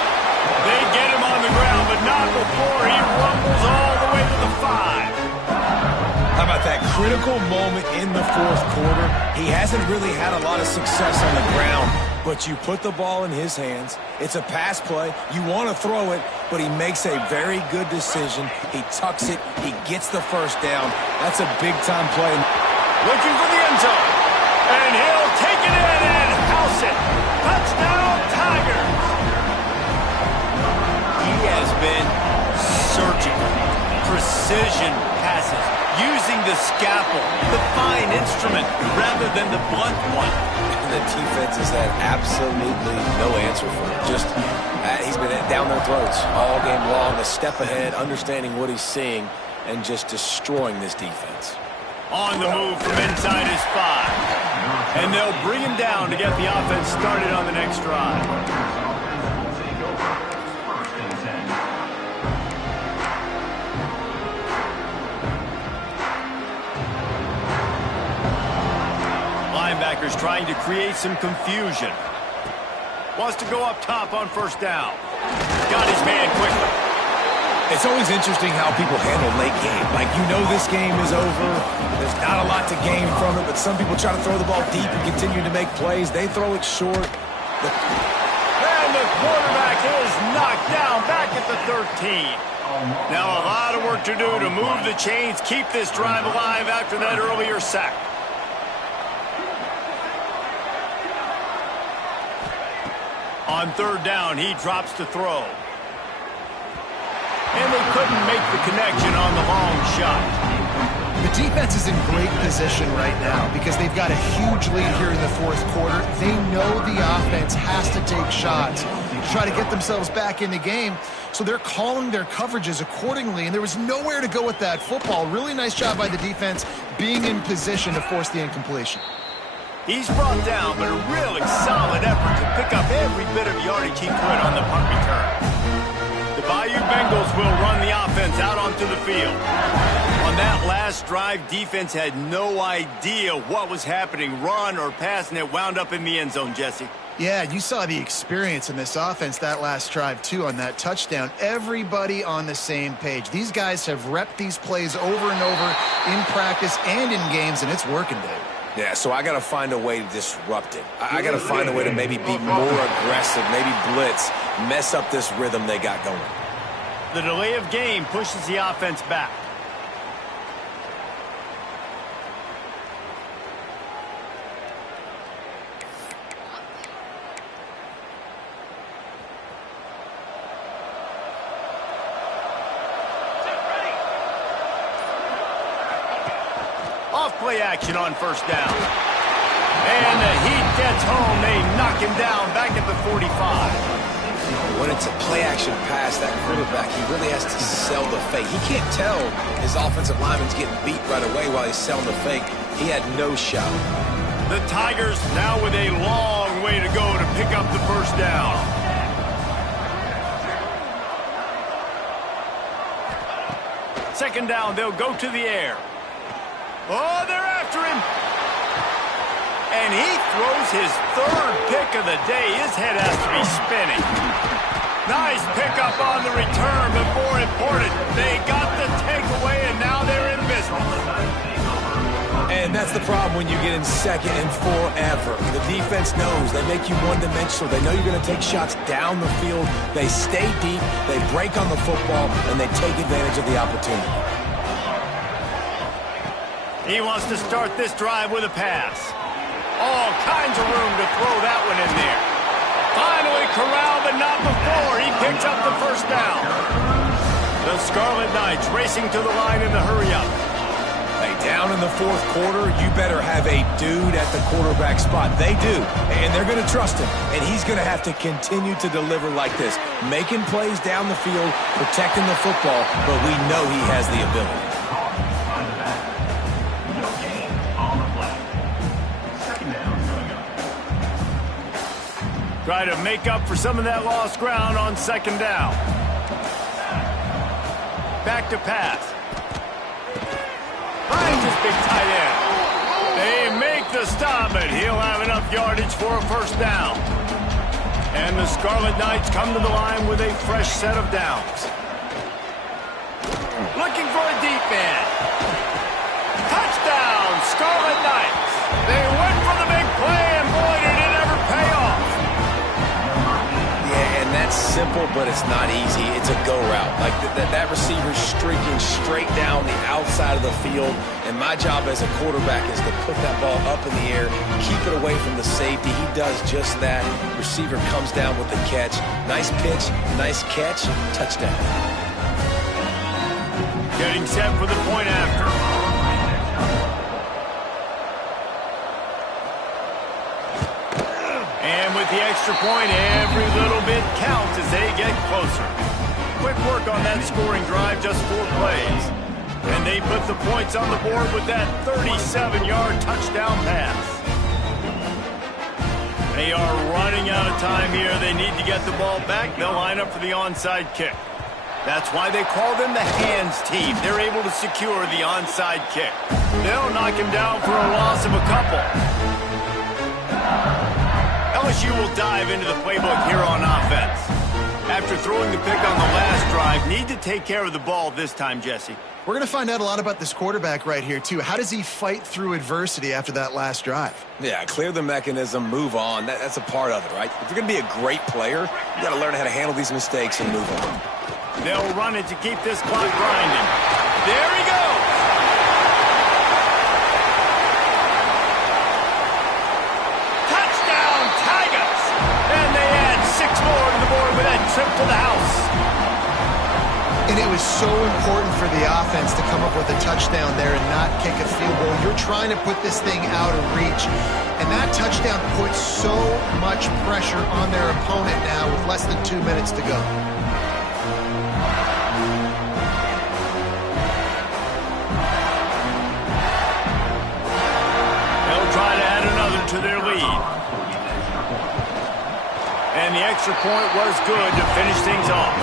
They get him on the ground, but not before he rumbles all the way to the 5. How about that critical moment in the fourth quarter? He hasn't really had a lot of success on the ground, but you put the ball in his hands. It's a pass play. You want to throw it, but he makes a very good decision. He tucks it. He gets the first down. That's a big-time play. Looking for the end zone. And he'll take it in and house it. Touchdown, Tigers. He has been surgical. Precision passes. Using the scalpel, the fine instrument, rather than the blunt one. The defense has had absolutely no answer for him. Just, he's been down their throats all game long, a step ahead, understanding what he's seeing, and just destroying this defense. On the move from inside his 5. And they'll bring him down to get the offense started on the next drive. linebackers trying to create some confusion. Wants to go up top on first down. Got his man quickly. It's always interesting how people handle late game. Like, you know this game is over. There's not a lot to gain from it, but some people try to throw the ball deep and continue to make plays. They throw it short. And the quarterback is knocked down back at the 13. Now a lot of work to do to move the chains, keep this drive alive after that earlier sack. On third down, he drops to throw. And they couldn't make the connection on the long shot. The defense is in great position right now because they've got a huge lead here in the fourth quarter. They know the offense has to take shots to try to get themselves back in the game. So they're calling their coverages accordingly, and there was nowhere to go with that football. Really nice job by the defense being in position to force the incompletion. He's brought down, but a really solid effort to pick up every bit of yardage he could on the punt return. The Bayou Bengals will run the offense out onto the field. On that last drive, defense had no idea what was happening, run or pass, and it wound up in the end zone, Jesse. Yeah, you saw the experience in this offense that last drive, too, on that touchdown. Everybody on the same page. These guys have repped these plays over and over in practice and in games, and it's working, Dave. Yeah, so I got to find a way to disrupt it. I got to find a way to maybe be more aggressive, maybe blitz, mess up this rhythm they got going. The delay of game pushes the offense back. Off play action on first down. And the heat gets home. They knock him down back at the 45. When it's a play-action pass, that quarterback, he really has to sell the fake. He can't tell his offensive lineman's getting beat right away while he's selling the fake. He had no shot. The Tigers now with a long way to go to pick up the first down. Second down, they'll go to the air. Oh, they're after him. And he throws his third pick of the day. His head has to be spinning. Nice pickup on the return, but more important, they got the takeaway, and now they're in business. And that's the problem when you get in second and forever. The defense knows. They make you one-dimensional. They know you're going to take shots down the field. They stay deep, they break on the football, and they take advantage of the opportunity. He wants to start this drive with a pass. All kinds of room to throw that one in there. Finally corralled, but not before. He picks up the first down. The Scarlet Knights racing to the line in the hurry-up. Hey, down in the fourth quarter, you better have a dude at the quarterback spot. They do, and they're going to trust him, and he's going to have to continue to deliver like this, making plays down the field, protecting the football, but we know he has the ability. Try to make up for some of that lost ground on second down. Back to pass. Finds his big tight end. They make the stop, but he'll have enough yardage for a first down. And the Scarlet Knights come to the line with a fresh set of downs. Looking for a deep man. Touchdown, Scarlet Knights. They went for the big play, and boy, did it ever pay off. And that's simple, but it's not easy. It's a go route. Like that receiver's streaking straight down the outside of the field, and my job as a quarterback is to put that ball up in the air, keep it away from the safety. He does just that. Receiver comes down with the catch. Nice pitch, nice catch, touchdown. Getting set for the point after. And with the extra point, every little bit counts as they get closer. Quick work on that scoring drive, just 4 plays. And they put the points on the board with that 37-yard touchdown pass. They are running out of time here. They need to get the ball back. They'll line up for the onside kick. That's why they call them the hands team. They're able to secure the onside kick. They'll knock him down for a loss of a couple. LSU will dive into the playbook here on offense. After throwing the pick on the last drive, need to take care of the ball this time, Jesse. We're going to find out a lot about this quarterback right here, too. How does he fight through adversity after that last drive? Yeah, clear the mechanism, move on. That's a part of it, right? If you're going to be a great player, you got to learn how to handle these mistakes and move on. They'll run it to keep this clock grinding. There he goes! Touchdown, Tigers! And they add 6 more to the board with that trip to the house. And it was so important for the offense to come up with a touchdown there and not kick a field goal. You're trying to put this thing out of reach. And that touchdown puts so much pressure on their opponent now with less than 2 minutes to go. They'll try to add another to their lead. And the extra point was good to finish things off.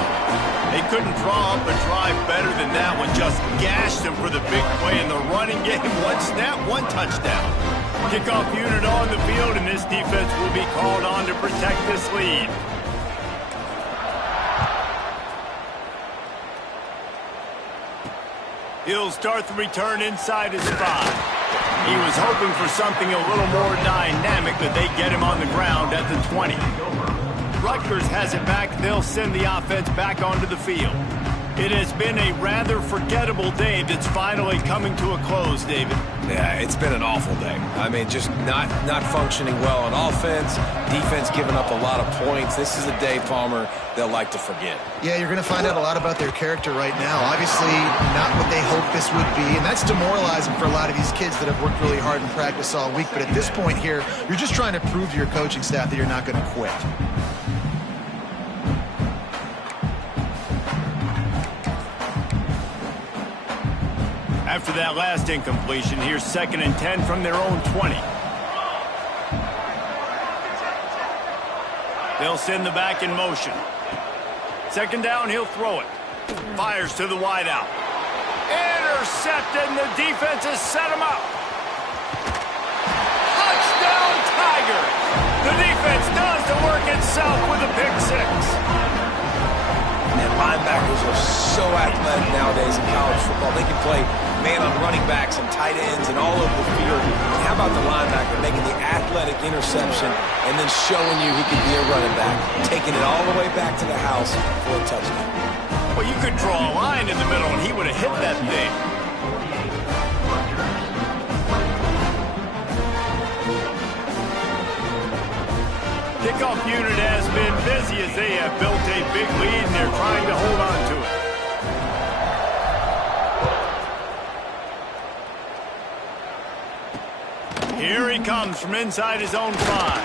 They couldn't draw up a drive better than that one. Just gashed them for the big play in the running game. 1 snap, 1 touchdown. Kickoff unit on the field, and this defense will be called on to protect this lead. He'll start the return inside his 5. He was hoping for something a little more dynamic, but they get him on the ground at the 20. Rutgers has it back. They'll send the offense back onto the field. It has been a rather forgettable day that's finally coming to a close, David. Yeah, it's been an awful day. I mean, just not functioning well on offense, defense giving up a lot of points. This is a day, Palmer, they'll like to forget. Yeah, you're going to find out a lot about their character right now. Obviously, not what they hoped this would be, and that's demoralizing for a lot of these kids that have worked really hard in practice all week. But at this point here, you're just trying to prove to your coaching staff that you're not going to quit. After that last incompletion, here's 2nd and 10 from their own 20. They'll send the back in motion. 2nd down, he'll throw it. Fires to the wideout. Intercepted, and the defense has set him up. Touchdown, Tigers! The defense does the work itself with a pick 6. And linebackers are so athletic nowadays in college football. They can play man on running backs and tight ends and all over the field. And how about the linebacker making the athletic interception and then showing you he can be a running back, taking it all the way back to the house for a touchdown? Well, you could draw a line in the middle and he would have hit that thing. Kickoff unit has been busy as they have built a big lead and they're trying to hold on to it. Here he comes from inside his own 5.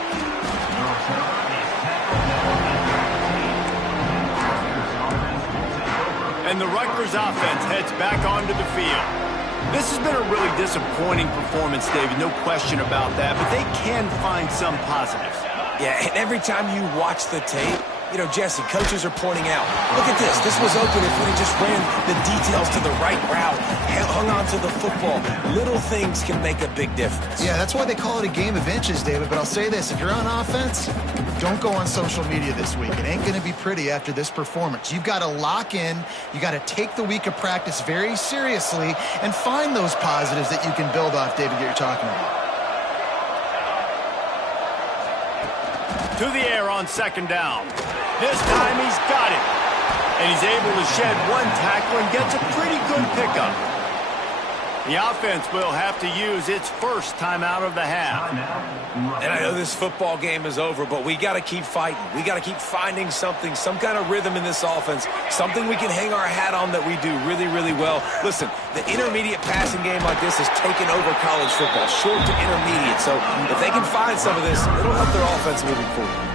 And the Rutgers offense heads back onto the field. This has been a really disappointing performance, David, no question about that, but they can find some positives. Yeah, and every time you watch the tape, you know, Jesse, coaches are pointing out, look at this. This was open if we just ran the details to the right route, hung on to the football. Little things can make a big difference. Yeah, that's why they call it a game of inches, David. But I'll say this, if you're on offense, don't go on social media this week. It ain't going to be pretty after this performance. You've got to lock in. You got to take the week of practice very seriously and find those positives that you can build off, David, that you're talking about. To the air on 2nd down. This time he's got it. And he's able to shed 1 tackle and gets a pretty good pickup. The offense will have to use its first timeout of the half. And I know this football game is over, but we got to keep fighting. We got to keep finding something, some kind of rhythm in this offense, something we can hang our hat on that we do really, really well. Listen, the intermediate passing game like this has taken over college football, short to intermediate. So if they can find some of this, it'll help their offense moving forward.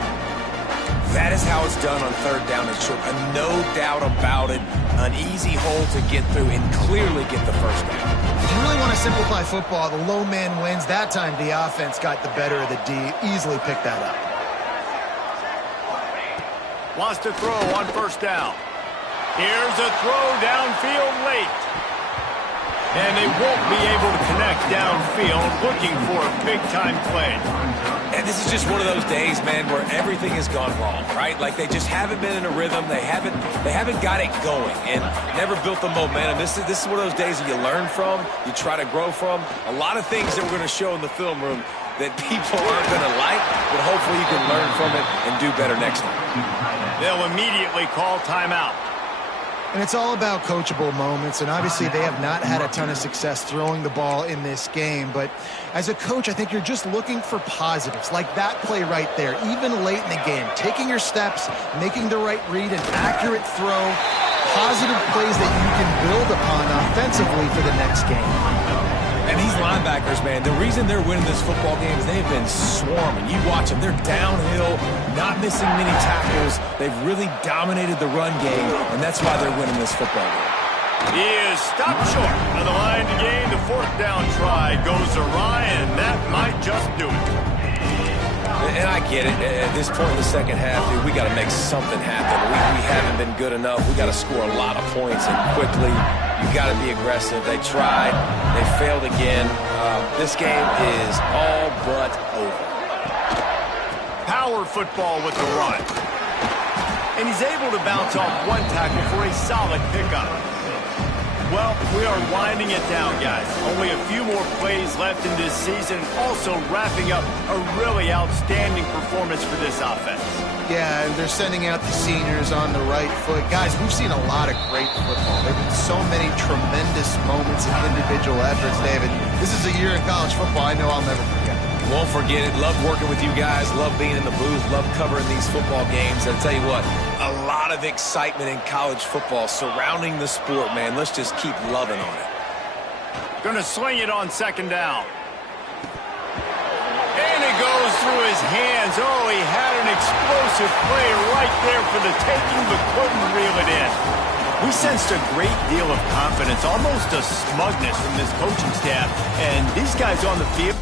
That is how it's done on 3rd down and short. No doubt about it. An easy hole to get through and clearly get the first down. If you really want to simplify football, the low man wins. That time the offense got the better of the D. Easily picked that up. Wants to throw on 1st down. Here's a throw downfield late. And they won't be able to connect downfield, looking for a big-time play. And this is just one of those days, man, where everything has gone wrong, right? Like they just haven't been in a rhythm. They haven't got it going and never built the momentum. This is one of those days that you learn from, you try to grow from. A lot of things that we're going to show in the film room that people aren't going to like, but hopefully you can learn from it and do better next time. They'll immediately call timeout. And it's all about coachable moments, and obviously they have not had a ton of success throwing the ball in this game, but as a coach, I think you're just looking for positives, like that play right there, even late in the game, taking your steps, making the right read, an accurate throw, positive plays that you can build upon offensively for the next game. And these linebackers, man, the reason they're winning this football game is they've been swarming. You watch them. They're downhill, not missing many tackles. They've really dominated the run game, and that's why they're winning this football game. He is stopped short of the line to gain. The fourth down try goes to Ryan. That might just do it. And I get it. At this point in the second half, dude, we got to make something happen. We haven't been good enough. We got to score a lot of points and quickly. You got to be aggressive. They tried. They failed again. This game is all but over. Power football with the run. And he's able to bounce off one tackle for a solid pickup. Well, we are winding it down, guys. Only a few more plays left in this season. Also wrapping up a really outstanding performance for this offense. Yeah, and they're sending out the seniors on the right foot. Guys, we've seen a lot of great football. There have been so many tremendous moments and individual efforts, David. This is a year in college football I know I'll never forget. Won't forget it. Love working with you guys. Love being in the booth. Love covering these football games. And I'll tell you what, a lot of excitement in college football surrounding the sport, man. Let's just keep loving on it. Gonna swing it on second down. And it goes through his hands. Oh, he had an explosive play right there for the taking, but couldn't reel it in. We sensed a great deal of confidence, almost a smugness from this coaching staff. And these guys on the field.